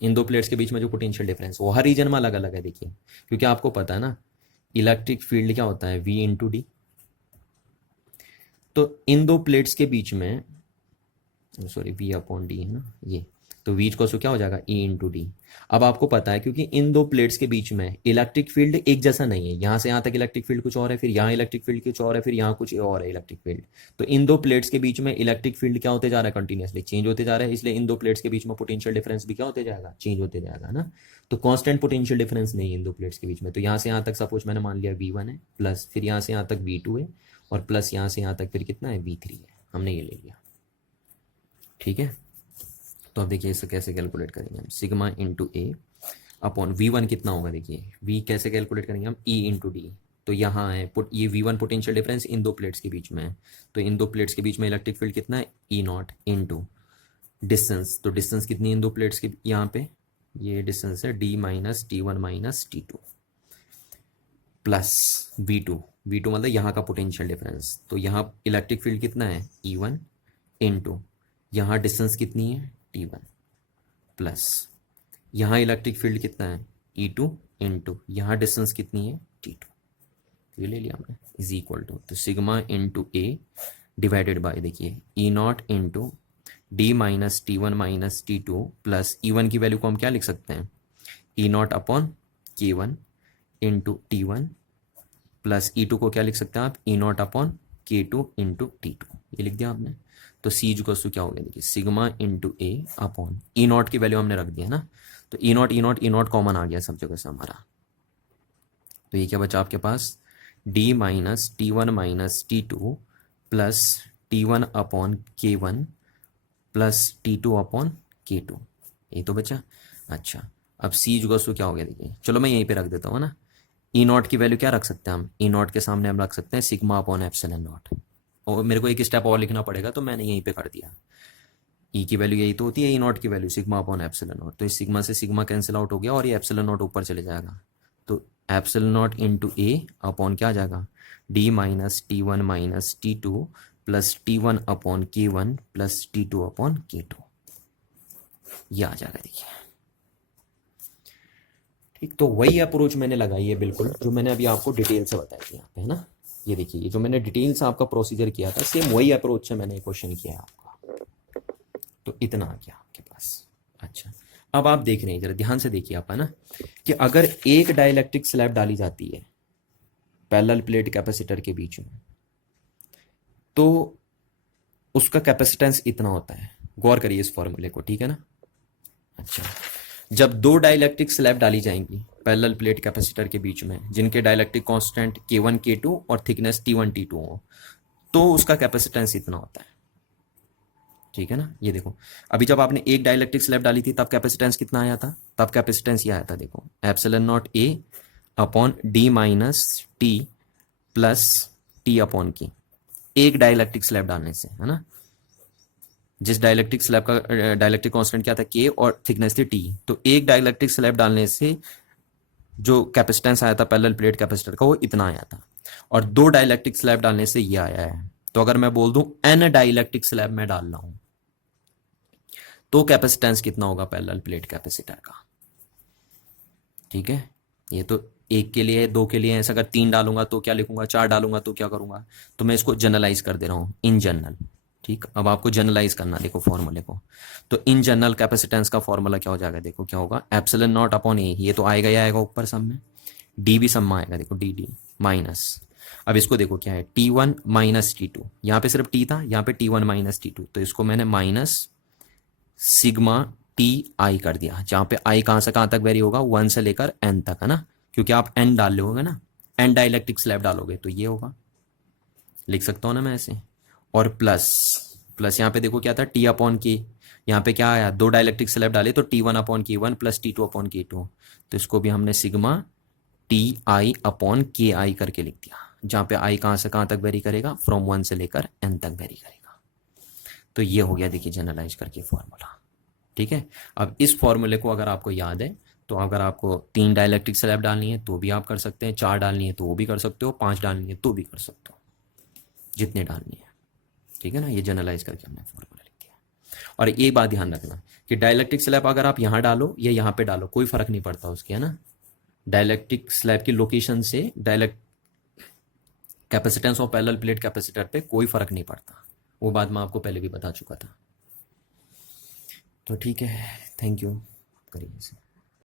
इन दो प्लेट्स के बीच में जो पोटेंशियल डिफरेंस वो हर रीजन में अलग अलग है, देखिए, क्योंकि आपको पता है ना इलेक्ट्रिक फील्ड क्या होता है, V इंटू डी। तो इन दो प्लेट्स के बीच में, सॉरी V अपॉन डी है ना ये, तो V को क्या हो जाएगा, E इंटू डी। अब आपको पता है क्योंकि इन दो प्लेट्स के बीच में इलेक्ट्रिक फील्ड एक जैसा नहीं है, यहाँ से यहाँ तक इलेक्ट्रिक फील्ड कुछ और है, फिर यहाँ इलेक्ट्रिक फील्ड कुछ और है, फिर यहाँ कुछ और है इलेक्ट्रिक फील्ड। तो इन दो प्लेट्स के बीच में इलेक्ट्रिक फील्ड क्या होते जा रहा है, कंटिन्यूसली चेंज होते जा रहा है, इसलिए इन दो प्लेट्स के बीच में पोटेंशियल डिफरेंस भी क्या होते जाएगा, चेंज होते जाएगा ना। तो कांस्टेंट पोटेंशियल डिफरेंस नहीं है इन दो प्लेट्स के बीच में। तो यहाँ से यहाँ तक सपोज मैंने मान लिया V1 है, प्लस फिर यहाँ से यहाँ तक V2 है, और प्लस यहाँ से यहाँ तक फिर कितना है, V3 है, हमने ये ले लिया, ठीक है। तो अब देखिए इसे कैसे कैलकुलेट करेंगे हम, सिग्मा इंटू ए अपॉन V1 कितना होगा, देखिए V कैसे कैलकुलेट करेंगे हम, E इंटू डी। तो यहाँ है ये V1 पोटेंशियल डिफरेंस इन दो प्लेट्स के बीच में है, तो इन दो प्लेट्स के बीच में इलेक्ट्रिक फील्ड कितना है, E0 इंटू डिस्टेंस। तो डिस्टेंस कितनी है इन दो प्लेट्स की, यहाँ पे ये डिस्टेंस है D minus T1 minus T2, plus V2 मतलब यहाँ का पोटेंशियल डिफरेंस। तो यहाँ इलेक्ट्रिक फील्ड कितना है, E1 इंटू यहाँ डिस्टेंस कितनी है, T1, प्लस यहाँ इलेक्ट्रिक फील्ड कितना है, E2 इंटू यहाँ डिस्टेंस कितनी है, T2। ये ले लिया हमने, इज इक्वल टू, तो sigma into A divided by, देखिए E0 into D minus T1 minus T2 plus E1 की वैल्यू को हम क्या लिख सकते हैं, E0 upon K1 into T1 plus E2 को क्या लिख सकते हैं आप, E0 upon K2 into T2, ये लिख दिया आपने। तो C इक्वल टू क्या हो गया, देखिए सिग्मा इंटू ए अपॉन E0 की वैल्यू हमने रख दी है ना, तो E0 कॉमन आ गया सब जगह से हमारा। तो ये क्या बचा आपके पास, D minus T1 minus T2 plus T1 upon K1 plus T2 upon K2, ये तो बचा। अच्छा, अब C इक्वल टू क्या हो गया, देखिए चलो मैं यहीं पे रख देता हूँ ना, E0 की वैल्यू क्या रख सकते हैं हम, E0 के सामने हम रख सकते हैं सिग्मा अपॉन एप्सिलॉन नॉट, और मेरे को एक स्टेप और लिखना पड़ेगा तो मैंने यहीं पे कर दिया। E की वैल्यू यही तो होती है, E0 की value sigma upon epsilon not, तो इस सिग्मा से सिग्मा कैंसिल आउट हो गया और ये एप्सिलॉन नॉट ऊपर चले जाएगा, तो एप्सिलॉन नॉट इंटू ए अपॉन क्या आ जाएगा, D minus T1 minus T2 plus T1 upon K1 plus T2 upon K2, ये आ जाएगा देखिए। ठीक, तो वही अप्रोच मैंने लगाई है बिल्कुल, जो मैंने अभी आपको डिटेल से बताई थी यहाँ पे, है ना। ये देखिए, ये जो मैंने डिटेल से आपका प्रोसीजर किया था, सेम वही अप्रोच से मैंने क्वेश्चन किया है आपका, तो इतना आ गया आपके पास। अच्छा, अब आप देख रहे हैं, जरा ध्यान से देखिए आप, है ना, कि अगर एक डाइलेक्ट्रिक स्लैब डाली जाती है पैरेलल प्लेट कैपेसिटर के बीच में, तो उसका कैपेसिटेंस इतना होता है। गौर करिए इस फॉर्मूले को, ठीक है ना। अच्छा, जब दो डाइलेक्ट्रिक स्लैब डाली जाएंगी पैरेलल प्लेट कैपेसिटर के बीच में, जिनके डाइलेक्ट्रिक कांस्टेंट K1 K2 और थिकनेस T1 T2 हो, तो उसका कैपेसिटेंस इतना होता है, ठीक है ना। ये देखो, अभी जब आपने एक डाइलेक्ट्रिक स्लैब डाली थी तब कैपेसिटेंस कितना आया था, तब कैपेसिटेंस ये आया था, देखो epsilon not A upon D minus T plus T upon की, एक डाइलेक्ट्रिक स्लैब डालने से, है ना। जिस डाइलेक्ट्रिक स्लैब का डाइलेक्ट्रिक कांस्टेंट क्या था, के, और थिकनेस थी टी, तो एक डाइलेक्ट्रिक स्लैब डालने से जो कैपेसिटेंस आया था पैरेलल प्लेट कैपेसिटर का, वो इतना आया था, और दो डाइलेक्ट्रिक स्लैब डालने से ये आया है। तो अगर मैं बोल दूं एन डाइलेक्ट्रिक स्लैब में डाल रहा हूं, तो कैपेसिटेंस कितना होगा पैरेलल प्लेट कैपेसिटर का, ठीक है। ये तो एक के लिए, दो के लिए, ऐसा अगर तीन डालूंगा तो क्या लिखूंगा, चार डालूंगा तो क्या करूंगा, तो मैं इसको जनरलाइज कर दे रहा हूं, इन जनरल। ठीक, अब आपको जनरलाइज करना, देखो फॉर्मूले को, तो इन जनरल कैपेसिटेंस का फॉर्मूला क्या हो जाएगा, देखो क्या होगा, एप्सिलॉन नॉट अपॉन ए, ये तो आएगा ही आएगा ऊपर सब में, डी भी सब में आएगा, देखो डी डी माइनस, अब इसको देखो क्या है, T1 माइनस T2, यहाँ पे सिर्फ T था, यहाँ पे T1 माइनस T2, तो इसको मैंने माइनस सिग्मा टी आई कर दिया, जहां पे आई कहां से कहां तक वेरी होगा, 1 से लेकर n तक, है ना, क्योंकि आप n डाल लोगे ना, n डाइलेक्ट्रिक स्लैब डालोगे तो ये होगा, लिख सकता हूं ना मैं ऐसे। और प्लस प्लस यहाँ पे देखो क्या था, T अपॉन के, यहाँ पे क्या आया, दो डाइलेक्ट्रिक स्लैब डाले तो T1 upon K1 plus T2 upon K2, तो इसको भी हमने सिग्मा टी आई अपॉन के आई करके लिख दिया, जहां पे आई कहां से कहां तक वेरी करेगा, फ्रॉम 1 से लेकर n तक वेरी करेगा। तो ये हो गया देखिए जनरलाइज करके फॉर्मूला, ठीक है। अब इस फॉर्मूले को अगर आपको याद है, तो अगर आपको तीन डाइलेक्ट्रिक स्लैब डालनी है तो भी आप कर सकते हैं, चार डालनी है तो वो भी कर सकते हो, पांच डालनी है तो भी कर सकते हो, जितने डालनी है, ठीक है ना। ये जनरलाइज करके हमने फॉर्मूला लिख दिया। और एक बात ध्यान रखना कि डाइलेक्ट्रिक स्लैब अगर आप यहाँ डालो या यहाँ पे डालो, कोई फर्क नहीं पड़ता उसके, है ना। डाइलेक्ट्रिक स्लैब की लोकेशन से dialect capacitance of parallel plate capacitor पे कोई फर्क नहीं पड़ता, वो बात मैं आपको पहले भी बता चुका था। तो ठीक है, थैंक यू, करिए इसे।